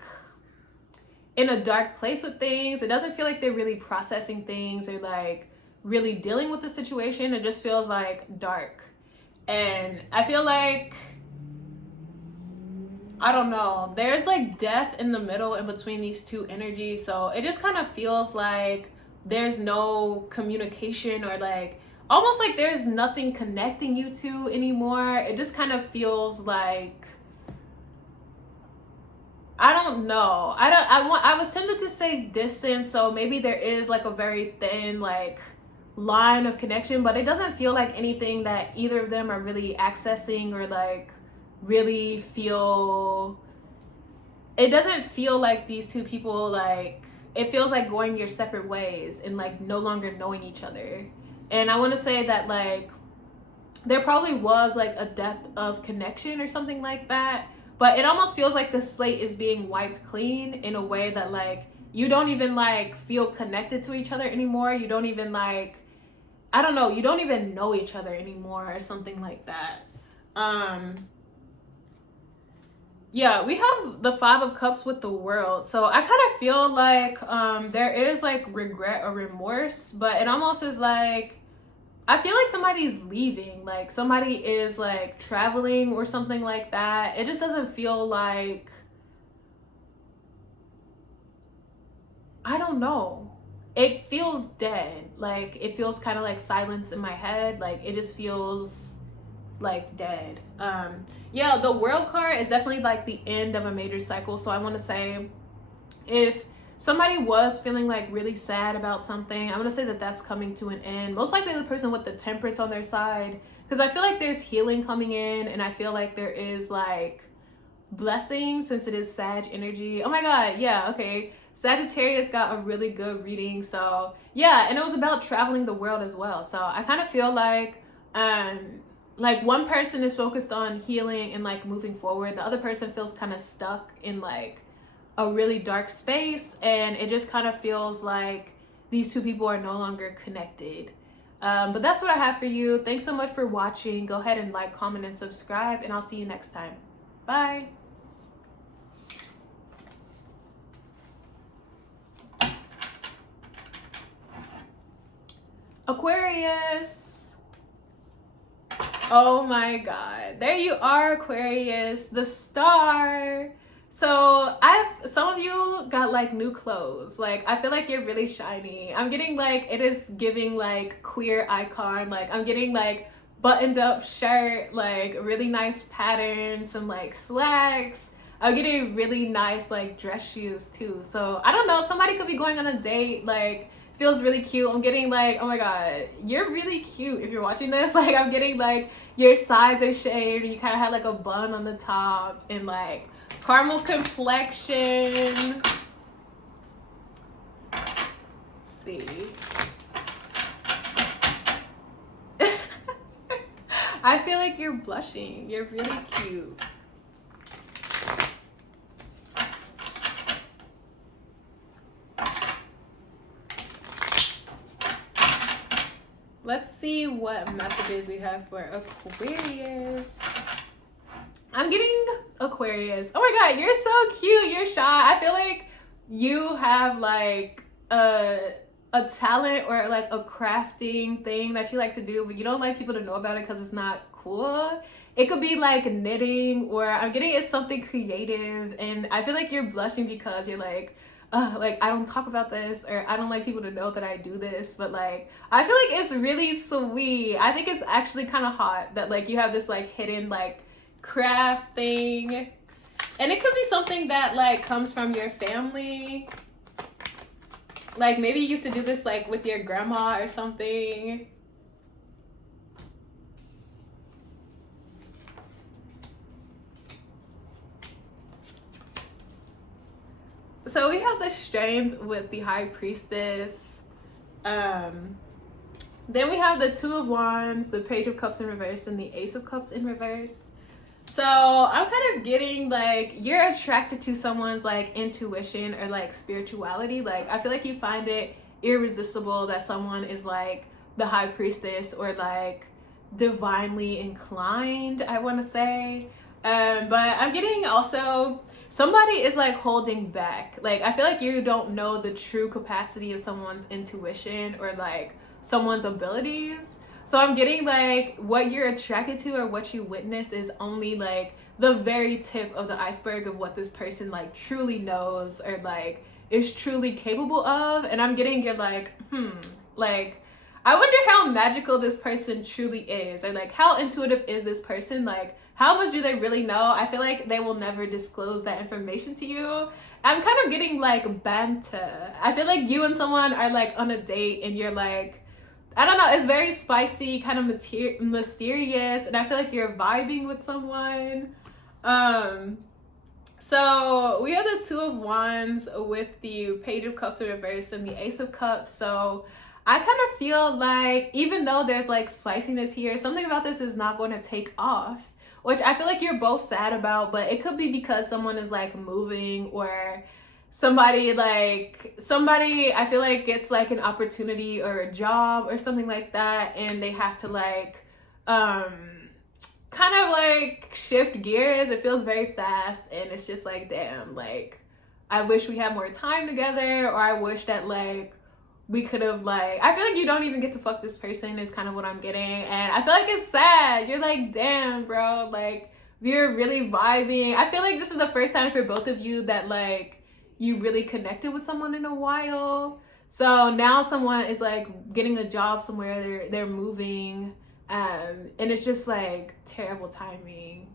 in a dark place with things. It doesn't feel like they're really processing things or like really dealing with the situation. It just feels like dark. And I feel like, I don't know, there's like death in the middle in between these two energies. So it just kind of feels like there's no communication, or like almost like there's nothing connecting you two anymore. It just kind of feels like, I don't know. I was tempted to say distance, so maybe there is like a very thin like line of connection, but it doesn't feel like anything that either of them are really accessing or like really feel. It doesn't feel like these two people, like, it feels like going your separate ways and like no longer knowing each other. And I want to say that like there probably was like a depth of connection or something like that, but it almost feels like the slate is being wiped clean in a way that like you don't even like feel connected to each other anymore. You don't even like, I don't know, you don't even know each other anymore or something like that. Yeah, we have the 5 of Cups with the World. So I kind of feel like there is like regret or remorse, but it almost is like, I feel like somebody's leaving, like somebody is like traveling or something like that. It just doesn't feel like, I don't know. It feels dead. Like it feels kind of like silence in my head. Like it just feels like dead. Yeah, the World card is definitely like the end of a major cycle. So I want to say, if somebody was feeling like really sad about something, I'm gonna say that that's coming to an end. Most likely the person with the Temperance on their side, because I feel like there's healing coming in, and I feel like there is like blessing since it is Sag energy. Oh my god, yeah, okay. Sagittarius got a really good reading. So yeah, and it was about traveling the world as well. So I kind of feel like one person is focused on healing and like moving forward. The other person feels kind of stuck in like a really dark space, and it just kind of feels like these two people are no longer connected. But that's what I have for you. Thanks so much for watching. Go ahead and like, comment, and subscribe, and I'll see you next time. Bye. Aquarius. Oh my god, there you are, Aquarius, the star. So some of you got like new clothes. Like I feel like you're really shiny. I'm getting like, it is giving like queer icon. Like I'm getting like buttoned up shirt, like really nice pattern, some like slacks. I'm getting really nice like dress shoes too. So I don't know, somebody could be going on a date, like feels really cute. I'm getting like, oh my god, you're really cute if you're watching this. Like I'm getting like your sides are shaved and you kind of had like a bun on the top and like caramel complexion. Let's see. I feel like you're blushing. You're really cute. Let's see what messages we have for Aquarius. I'm getting Aquarius. Oh my god, you're so cute. You're shy. I feel like you have like a talent or like a crafting thing that you like to do, but you don't like people to know about it because it's not cool. It could be like knitting, or I'm getting it's something creative, and I feel like you're blushing because you're like I don't talk about this, or I don't like people to know that I do this, but like I feel like it's really sweet. I think it's actually kind of hot that like you have this like hidden like craft thing, and it could be something that like comes from your family. Like maybe you used to do this like with your grandma or something. So we have the Strength with the High Priestess. Then we have the 2 of Wands, the Page of Cups in reverse, and the Ace of Cups in reverse. So I'm kind of getting like you're attracted to someone's like intuition or like spirituality. Like I feel like you find it irresistible that someone is like the high priestess or like divinely inclined, I want to say. But I'm getting also somebody is like holding back. Like I feel like you don't know the true capacity of someone's intuition or like someone's abilities. So I'm getting like what you're attracted to or what you witness is only like the very tip of the iceberg of what this person like truly knows or like is truly capable of. And I'm getting you're like, like I wonder how magical this person truly is, or like how intuitive is this person? Like how much do they really know? I feel like they will never disclose that information to you. I'm kind of getting like banter. I feel like you and someone are like on a date and you're like, I don't know, it's very spicy, kind of mysterious, and I feel like you're vibing with someone. So we have the Two of Wands with the Page of Cups in reverse and the Ace of Cups. So I kind of feel like even though there's like spiciness here, something about this is not going to take off, which I feel like you're both sad about, but it could be because someone is like moving or somebody I feel like gets like an opportunity or a job or something like that, and they have to like kind of like shift gears. It feels very fast and it's just like, damn, like I wish we had more time together, or I wish that like we could have like, I feel like you don't even get to fuck this person is kind of what I'm getting, and I feel like it's sad. You're like, damn bro, like we're really vibing. I feel like this is the first time for both of you that like you really connected with someone in a while. So now someone is like getting a job somewhere, they're moving, and it's just like terrible timing.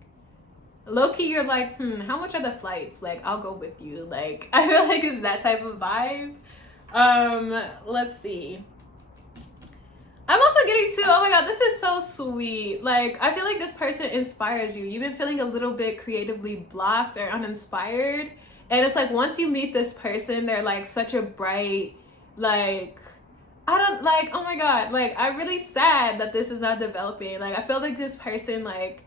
Low-key you're like, how much are the flights? Like I'll go with you. Like I feel like it's that type of vibe. Let's see. I'm also getting to, oh my god, this is so sweet. Like I feel like this person inspires you. You've been feeling a little bit creatively blocked or uninspired. And it's like once you meet this person, they're like such a bright, like, I don't, like, oh my god, like I'm really sad that this is not developing. Like I feel like this person like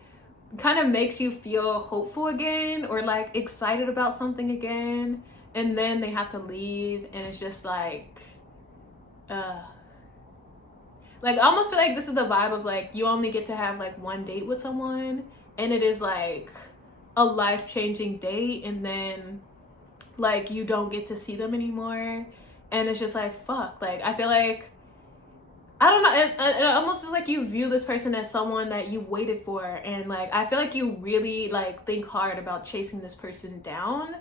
kind of makes you feel hopeful again or like excited about something again, and then they have to leave and it's just like I almost feel like this is the vibe of like you only get to have like one date with someone, and it is like a life-changing date, and then like you don't get to see them anymore, and it's just like fuck. Like I feel like, I don't know, it almost is like you view this person as someone that you've waited for, and like I feel like you really like think hard about chasing this person down.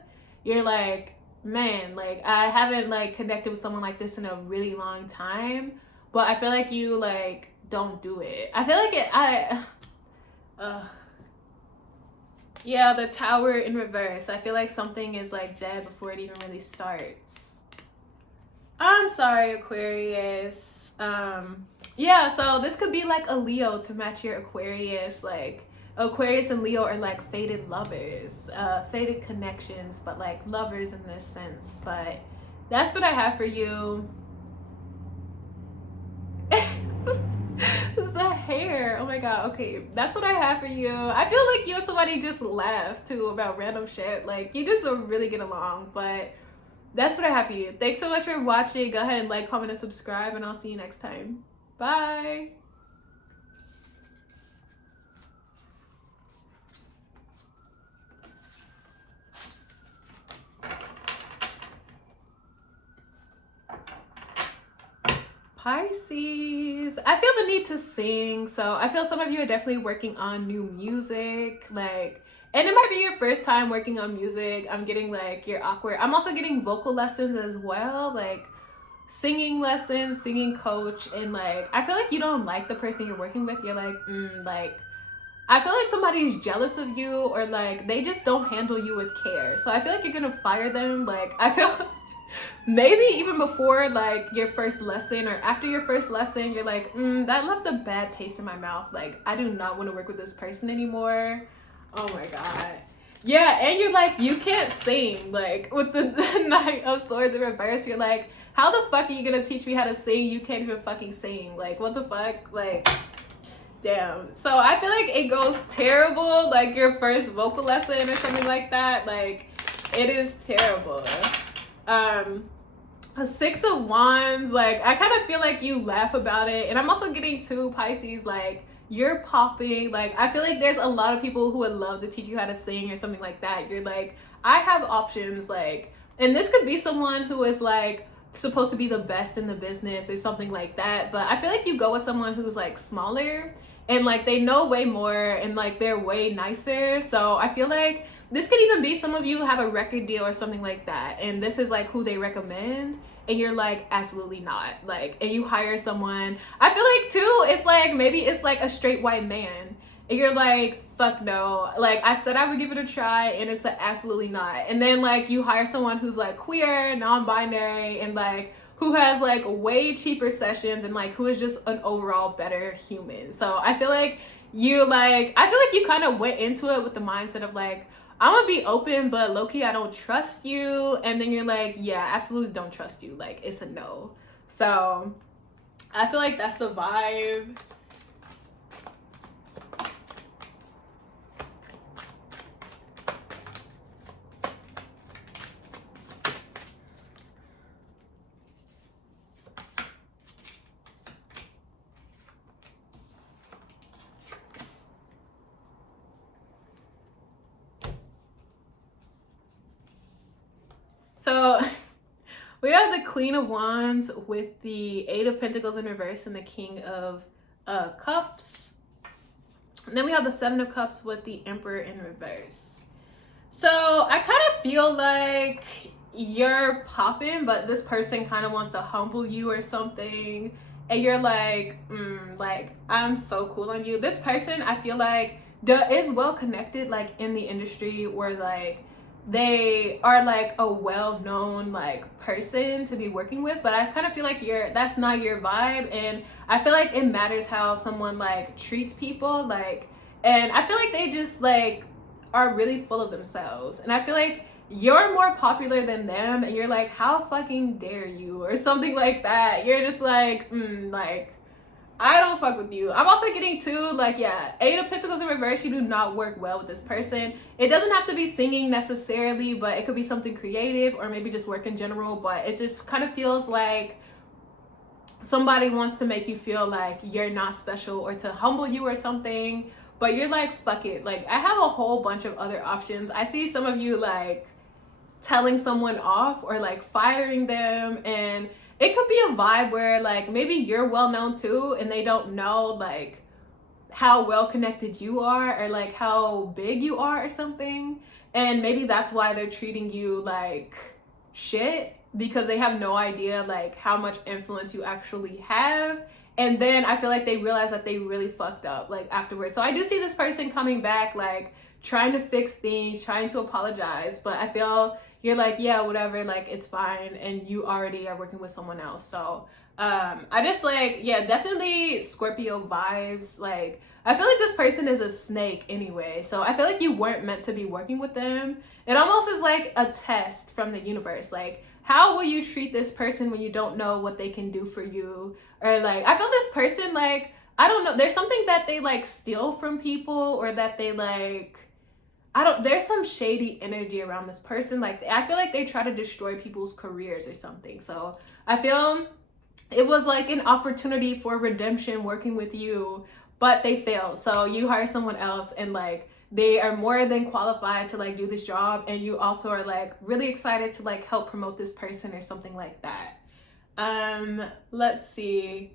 You're like, man, like I haven't like connected with someone like this in a really long time, but I feel like you like don't do it. I feel like yeah, the Tower in reverse. I feel like something is like dead before it even really starts. I'm sorry, Aquarius. Yeah, so this could be like a Leo to match your Aquarius. Like Aquarius and Leo are like fated lovers, fated connections, but like lovers in this sense. But that's what I have for you. This is the hair. Oh my god. Okay, that's what I have for you. I feel like you and somebody just laughed too about random shit. Like you just really get along. But that's what I have for you. Thanks so much for watching. Go ahead and like, comment, and subscribe, and I'll see you next time. Bye. Pisces. I feel the need to sing, so I feel some of you are definitely working on new music, like, and it might be your first time working on music. I'm getting like you're awkward. I'm also getting vocal lessons as well, like singing lessons, singing coach, and like I feel like you don't like the person you're working with. You're like, like I feel like somebody's jealous of you, or like they just don't handle you with care. So I feel like you're gonna fire them. Like I feel maybe even before like your first lesson or after your first lesson, you're like, that left a bad taste in my mouth. Like I do not want to work with this person anymore. Oh my god. Yeah, and you're like, you can't sing. Like with the Knight of Swords in reverse, you're like, how the fuck are you gonna teach me how to sing? You can't even fucking sing. Like what the fuck? Like Damn. So I feel like it goes terrible, like your first vocal lesson or something like that. Like, it is terrible. A Six of Wands, like, I kind of feel like you laugh about it. And I'm also getting two Pisces, like, you're popping. Like, I feel like there's a lot of people who would love to teach you how to sing or something like that. You're like, I have options, like, and this could be someone who is like supposed to be the best in the business or something like that. But I feel like you go with someone who's like smaller and like they know way more and like they're way nicer. So I feel like this could even be some of you have a record deal or something like that, and this is like who they recommend, and you're like, absolutely not. Like, and you hire someone. I feel like too, it's like maybe it's like a straight white man, and you're like, fuck no. Like, I said I would give it a try, and it's a absolutely not. And then like you hire someone who's like queer, non-binary, and like who has like way cheaper sessions, and like who is just an overall better human. So I feel like you kind of went into it with the mindset of like, I'm gonna be open, but low-key I don't trust you. And then you're like, yeah, absolutely don't trust you. Like, it's a no. So I feel like that's the vibe. So we have the Queen of Wands with the Eight of Pentacles in reverse and the King of Cups. And then we have the Seven of Cups with the Emperor in reverse. So I kind of feel like you're popping, but this person kind of wants to humble you or something. And you're like, like, I'm so cool on you. This person, I feel like, is well connected, like, in the industry where, like, they are like a well-known like person to be working with, but I kind of feel like that's not your vibe. And I feel like it matters how someone like treats people, like, and I feel like they just like are really full of themselves, and I feel like you're more popular than them, and you're like, how fucking dare you, or something like that. You're just like, like, I don't fuck with you. I'm also getting too, like, yeah, Eight of Pentacles in reverse, you do not work well with this person. It doesn't have to be singing necessarily, but it could be something creative or maybe just work in general. But it just kind of feels like somebody wants to make you feel like you're not special or to humble you or something. But you're like, fuck it. Like, I have a whole bunch of other options. I see some of you like telling someone off or like firing them, and it could be a vibe where like maybe you're well known too and they don't know like how well connected you are or like how big you are or something, and maybe that's why they're treating you like shit, because they have no idea like how much influence you actually have. And then I feel like they realize that they really fucked up like afterwards. So I do see this person coming back, like trying to fix things, trying to apologize, but I feel you're like, yeah, whatever, like, it's fine, and you already are working with someone else. So I just like, yeah, definitely Scorpio vibes. Like, I feel like this person is a snake anyway, so I feel like you weren't meant to be working with them. It almost is like a test from the universe. Like, how will you treat this person when you don't know what they can do for you? Or like, I feel this person, like, I don't know, there's something that they like steal from people, or that they like, there's some shady energy around this person. Like, I feel like they try to destroy people's careers or something. So I feel it was like an opportunity for redemption working with you, but they failed. So you hire someone else, and like they are more than qualified to like do this job, and you also are like really excited to like help promote this person or something like that. Let's see.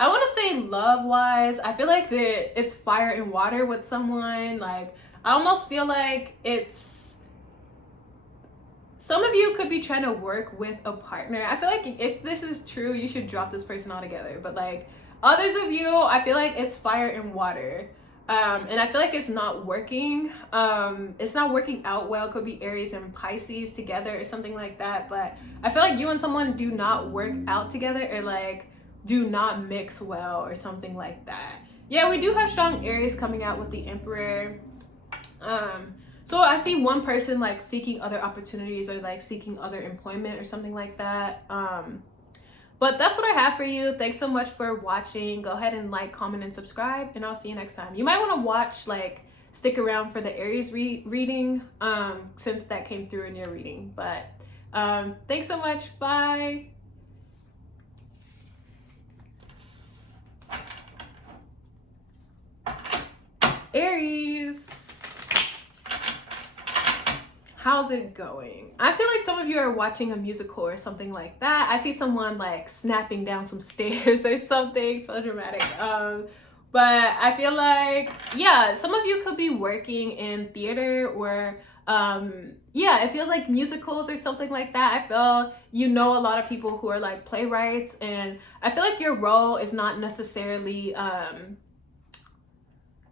I want to say love wise, I feel like it's fire and water with someone. Like, I almost feel like it's, some of you could be trying to work with a partner. I feel like if this is true, you should drop this person altogether. But like others of you, I feel like it's fire and water. And I feel like it's not working. It's not working out well. It could be Aries and Pisces together or something like that. But I feel like you and someone do not work out together, or like do not mix well or something like that. Yeah, we do have strong Aries coming out with the Emperor. So I see one person like seeking other opportunities or like seeking other employment or something like that. But that's what I have for you. Thanks so much for watching. Go ahead and like, comment, and subscribe, and I'll see you next time. You might want to watch, like, stick around for the Aries reading, since that came through in your reading. But thanks so much. Bye. Aries, how's it going? I feel like some of you are watching a musical or something like that. I see someone like snapping down some stairs or something so dramatic. But I feel like, yeah, some of you could be working in theater, or yeah, it feels like musicals or something like that. I feel you know a lot of people who are like playwrights, and I feel like your role is not necessarily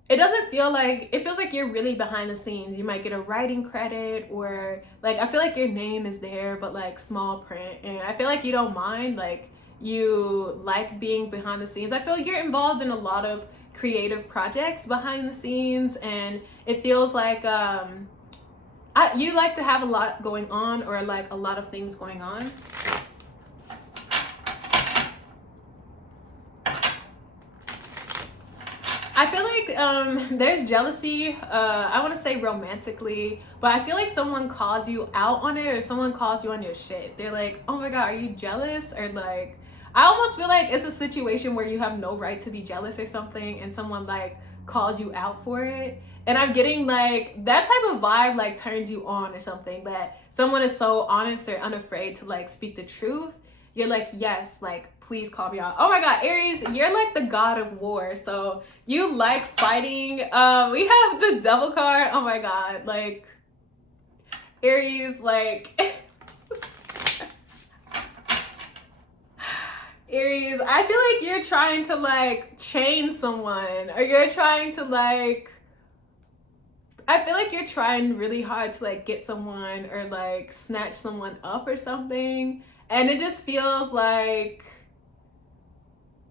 it doesn't feel like, it feels like you're really behind the scenes. You might get a writing credit, or like, I feel like your name is there, but like small print. And I feel like you don't mind, like you like being behind the scenes. I feel like you're involved in a lot of creative projects behind the scenes, and it feels like you like to have a lot going on, or like a lot of things going on. I feel like there's jealousy, I want to say romantically, but I feel like someone calls you out on it, or someone calls you on your shit. They're like, oh my god, are you jealous? Or like, I almost feel like it's a situation where you have no right to be jealous or something, and someone like calls you out for it. And I'm getting like that type of vibe like turns you on or something, that someone is so honest or unafraid to like speak the truth. You're like, yes, like, please call me out. Oh my god, Aries, you're like the god of war, so you like fighting. We have the devil card. Oh my god, like, Aries, like Aries, I feel like you're trying to like chain someone, or you're trying to like, I feel like you're trying really hard to like get someone, or like snatch someone up or something. And it just feels like,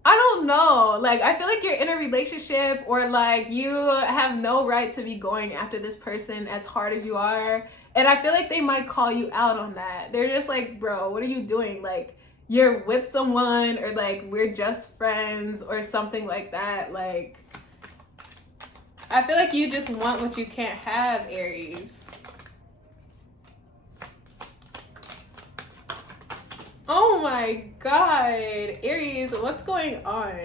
I don't know, like I feel like you're in a relationship, or like you have no right to be going after this person as hard as you are. And I feel like they might call you out on that. They're just like, bro, what are you doing? Like, you're with someone, or like we're just friends or something like that. Like, I feel like you just want what you can't have, Aries. Oh my god, Aries, what's going on?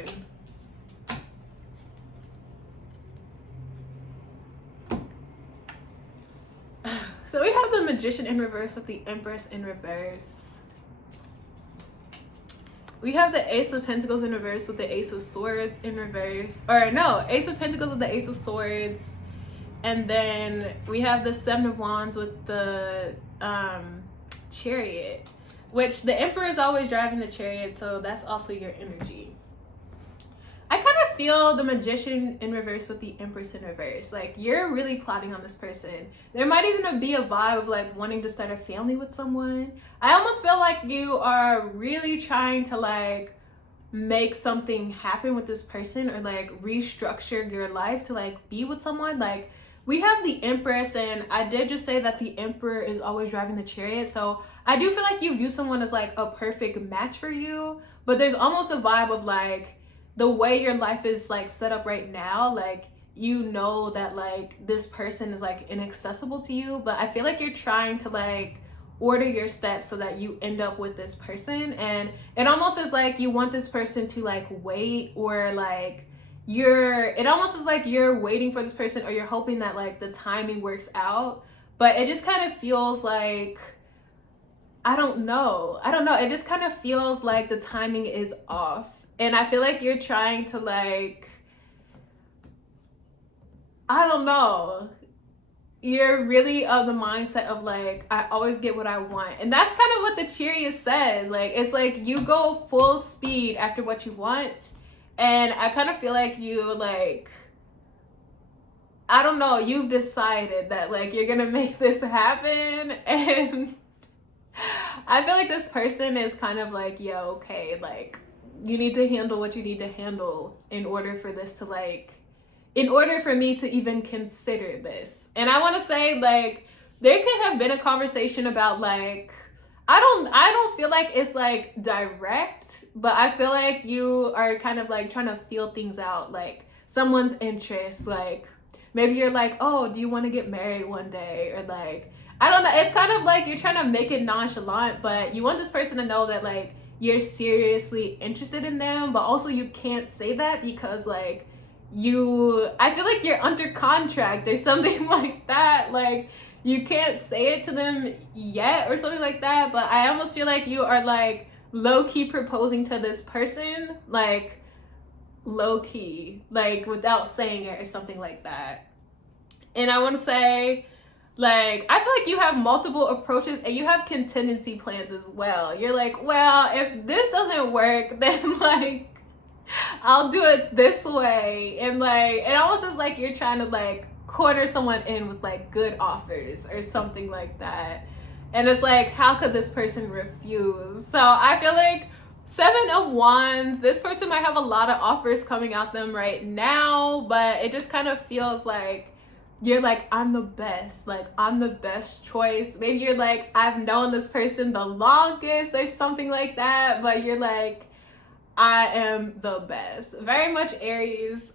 So we have the Magician in reverse with the Empress in reverse. We have the Ace of Pentacles in reverse with the Ace of Swords in reverse. Or no, Ace of Pentacles with the Ace of Swords. And then we have the Seven of Wands with the Chariot. Which the Emperor is always driving the Chariot, so that's also your energy. I kind of feel the Magician in reverse with the Empress in reverse. Like, you're really plotting on this person. There might even be a vibe of like wanting to start a family with someone. I almost feel like you are really trying to like make something happen with this person, or like restructure your life to like be with someone. Like, we have the Empress, and I did just say that the Emperor is always driving the Chariot, so I do feel like you view someone as like a perfect match for you. But there's almost a vibe of like, the way your life is like set up right now, like, you know that like this person is like inaccessible to you, but I feel like you're trying to like order your steps so that you end up with this person. And it almost is like you want this person to like wait, or like it almost is like you're waiting for this person, or you're hoping that like the timing works out. But it just kind of feels like, I don't know, it just kind of feels like the timing is off. And I feel like you're trying to like, I don't know, you're really of the mindset of like, I always get what I want. And that's kind of what the Chariot says. Like, it's like you go full speed after what you want. And I kind of feel like you like, I don't know, you've decided that like you're gonna make this happen. And I feel like this person is kind of like, yeah, okay, like, you need to handle what you need to handle in order for this to like, in order for me to even consider this. And I want to say, like, there could have been a conversation about like, I don't feel like it's like direct, but I feel like you are kind of like trying to feel things out, like someone's interest. Like maybe you're like, oh, do you want to get married one day? Or like, I don't know. It's kind of like you're trying to make it nonchalant, but you want this person to know that like you're seriously interested in them, but also you can't say that because like I feel like you're under contract or something like that. Like you can't say it to them yet or something like that, but I almost feel like you are like low-key proposing to this person, like low-key, like without saying it or something like that. And I want to say, like, I feel like you have multiple approaches and you have contingency plans as well. You're like, well, if this doesn't work, then like I'll do it this way. And like it almost is like you're trying to like corner someone in with like good offers or something like that. And it's like, how could this person refuse? So I feel like 7 of Wands, this person might have a lot of offers coming at them right now, but it just kind of feels like you're like, I'm the best, like I'm the best choice. Maybe you're like, I've known this person the longest or something like that, but you're like, I am the best. Very much Aries.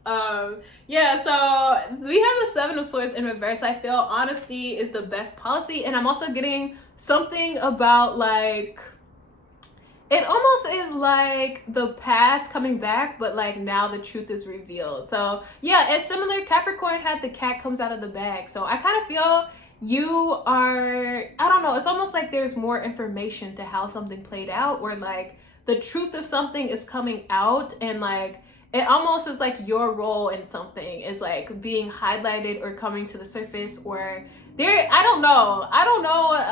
Yeah, so we have the 7 of Swords in reverse. I feel honesty is the best policy, and I'm also getting something about like, it almost is like the past coming back, but like now the truth is revealed. So yeah, it's similar. Capricorn had the cat comes out of the bag. So I kind of feel you are, I don't know, it's almost like there's more information to how something played out, or like the truth of something is coming out, and like it almost is like your role in something is like being highlighted or coming to the surface, or there, I don't know.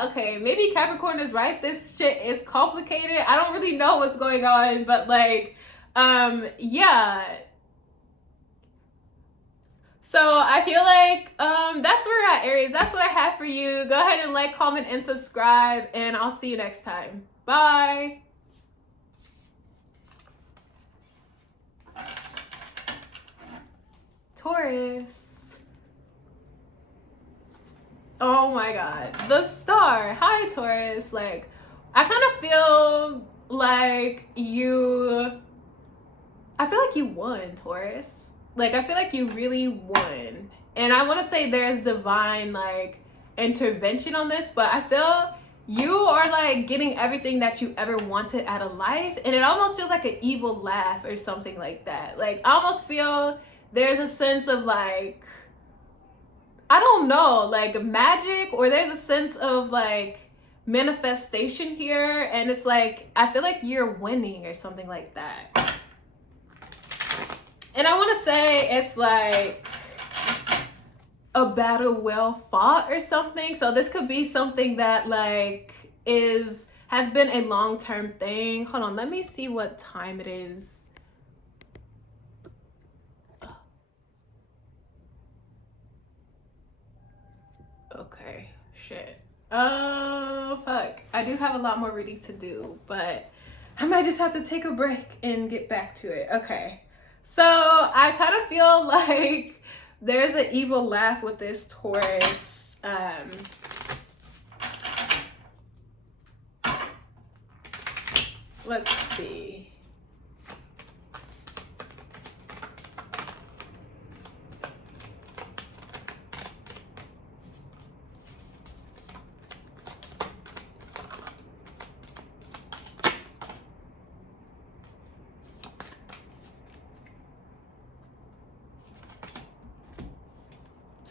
Okay, maybe Capricorn is right. This shit is complicated. I don't really know what's going on, but like, yeah. So I feel like that's where we're at, Aries. That's what I have for you. Go ahead and like, comment, and subscribe, and I'll see you next time. Bye. Taurus. Oh my god, the star. Hi, Taurus. Like, I kind of feel like I feel like you won, Taurus. Like, I feel like you really won. And I want to say there's divine like intervention on this, but I feel you are like getting everything that you ever wanted out of life, and it almost feels like an evil laugh or something like that. Like, I almost feel there's a sense of like, I don't know, like magic, or there's a sense of like manifestation here, and it's like, I feel like you're winning or something like that. And I want to say it's like a battle well fought or something. So this could be something that like has been a long-term thing. Hold on, let me see what time it is. Okay, shit. Oh, fuck. I do have a lot more reading to do, but I might just have to take a break and get back to it. Okay. So I kind of feel like there's an evil laugh with this Taurus. Let's see.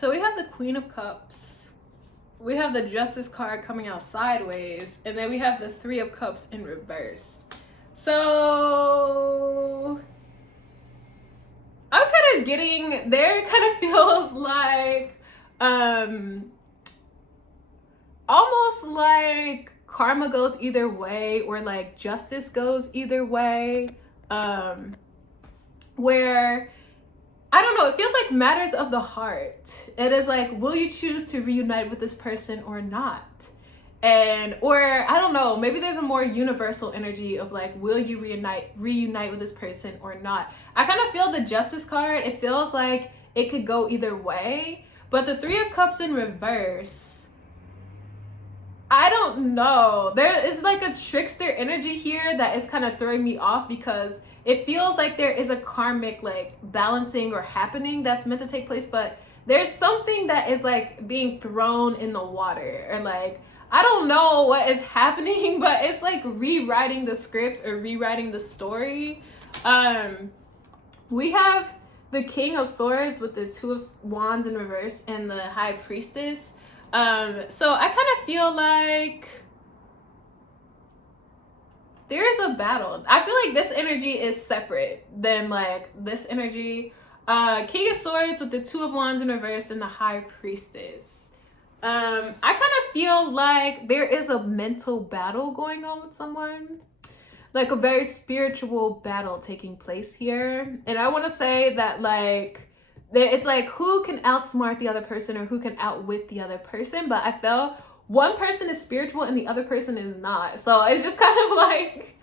So we have the Queen of Cups, we have the Justice card coming out sideways, and then we have the 3 of Cups in reverse. So I'm kind of getting, there kind of feels like, almost like karma goes either way, or like justice goes either way, where, I don't know, it feels like matters of the heart. It is like, will you choose to reunite with this person or not? And, or I don't know, maybe there's a more universal energy of like, will you reunite with this person or not? I kind of feel the Justice card, it feels like it could go either way, but the 3 of Cups in reverse, I don't know. There is like a trickster energy here that is kind of throwing me off because it feels like there is a karmic like balancing or happening that's meant to take place, but there's something that is like being thrown in the water, or like I don't know what is happening, but it's like rewriting the script or rewriting the story. We have the King of Swords with the Two of Wands in reverse and the High Priestess. So I kind of feel like there is a battle. I feel like this energy is separate than like this energy. King of Swords with the Two of Wands in reverse and the High Priestess. I kind of feel like there is a mental battle going on with someone. Like a very spiritual battle taking place here. And I want to say that like it's like who can outsmart the other person or who can outwit the other person, but I felt one person is spiritual and the other person is not. So it's just kind of like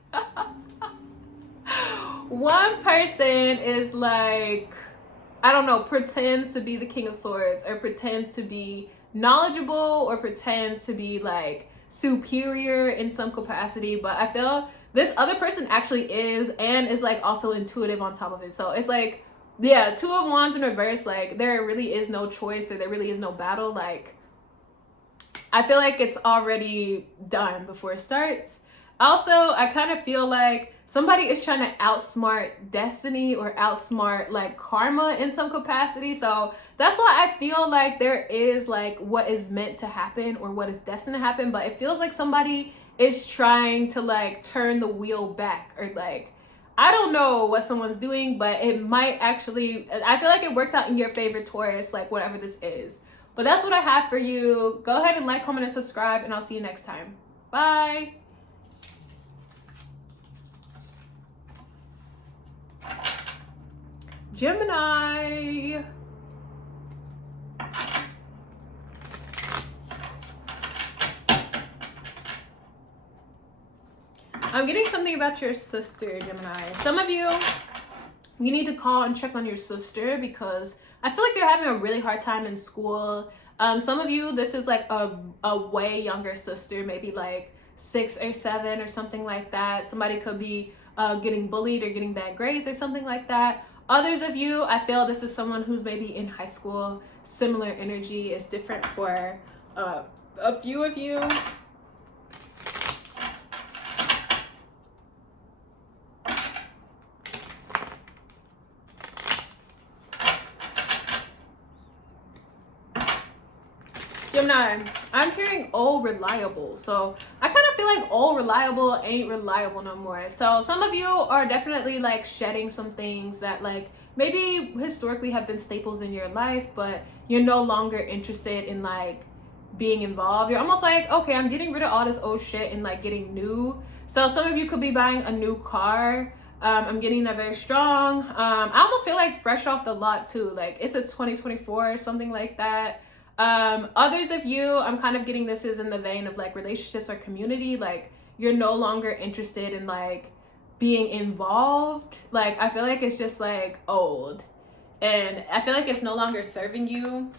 one person is like, I don't know, pretends to be the King of Swords or pretends to be knowledgeable or pretends to be like superior in some capacity, but I feel this other person actually is and is like also intuitive on top of it. So it's like, yeah, Two of Wands in reverse, like there really is no choice or there really is no battle. Like I feel like it's already done before it starts. Also, I kind of feel like somebody is trying to outsmart destiny or outsmart like karma in some capacity. So that's why I feel like there is like what is meant to happen or what is destined to happen, but it feels like somebody is trying to like turn the wheel back, or like I don't know what someone's doing, but it might actually, I feel like it works out in your favor, Taurus, like whatever this is. But that's what I have for you. Go ahead and like, comment, and subscribe, and I'll see you next time. Bye. Gemini. I'm getting something about your sister, Gemini. Some of you need to call and check on your sister because I feel like they're having a really hard time in school. Some of you, this is like a way younger sister, maybe like 6 or 7 or something like that. Somebody could be getting bullied or getting bad grades or something like that. Others of you, I feel this is someone who's maybe in high school. Similar energy is different for a few of you. Gemini, I'm hearing all reliable. So I kind of feel like all reliable ain't reliable no more. So some of you are definitely like shedding some things that like maybe historically have been staples in your life, but you're no longer interested in like being involved. You're almost like, okay, I'm getting rid of all this old shit and like getting new. So some of you could be buying a new car. I'm getting that very strong. I almost feel like fresh off the lot too. Like it's a 2024 or something like that. Others of you, I'm kind of getting this is in the vein of like relationships or community. Like you're no longer interested in like being involved. Like I feel like it's just like old and I feel like it's no longer serving you.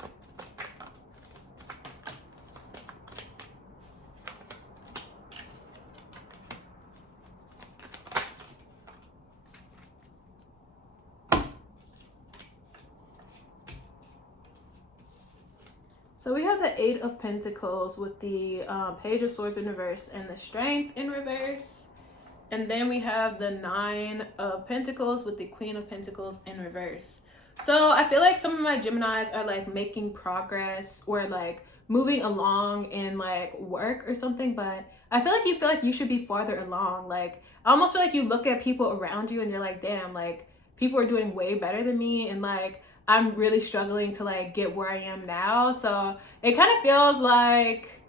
So we have the 8 of Pentacles with the Page of Swords in reverse and the Strength in reverse. And then we have the 9 of Pentacles with the Queen of Pentacles in reverse. So I feel like some of my Geminis are like making progress or like moving along in like work or something, but I feel like you should be farther along. Like I almost feel like you look at people around you and you're like, damn, like people are doing way better than me, and like I'm really struggling to like get where I am now. So it kind of feels like,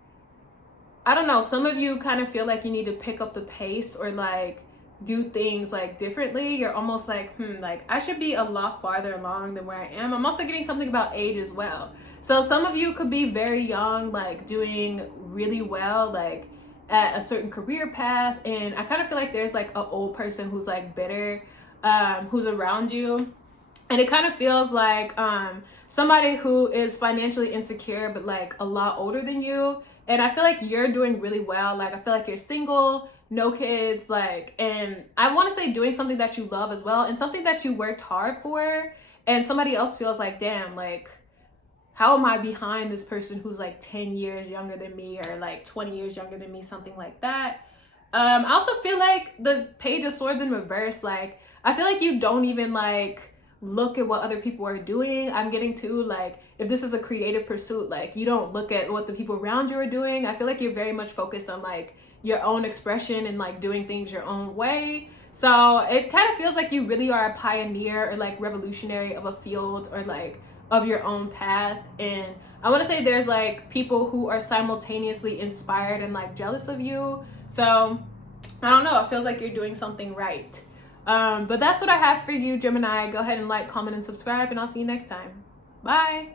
I don't know, some of you kind of feel like you need to pick up the pace or like do things like differently. You're almost like, like I should be a lot farther along than where I am. I'm also getting something about age as well. So some of you could be very young, like doing really well, like at a certain career path. And I kind of feel like there's like an old person who's like bitter, who's around you. And it kind of feels like somebody who is financially insecure, but like a lot older than you, And I feel like you're doing really well. Like, I feel like you're single, no kids, like, and I want to say doing something that you love as well, and something that you worked hard for, and somebody else feels like, damn, like, how am I behind this person who's like 10 years younger than me, or like 20 years younger than me, something like that. I also feel like the Page of Swords in reverse, like, I feel like you don't even like look at what other people are doing. I'm getting to, like, if this is a creative pursuit, like, you don't look at what the people around you are doing. I feel like you're very much focused on like your own expression and like doing things your own way. So it kind of feels like you really are a pioneer or like revolutionary of a field, or like of your own path. And I want to say there's like people who are simultaneously inspired and like jealous of you. So I don't know, it feels like you're doing something right. But that's what I have for you, Gemini. Go ahead and like, comment, and subscribe, and I'll see you next time. Bye.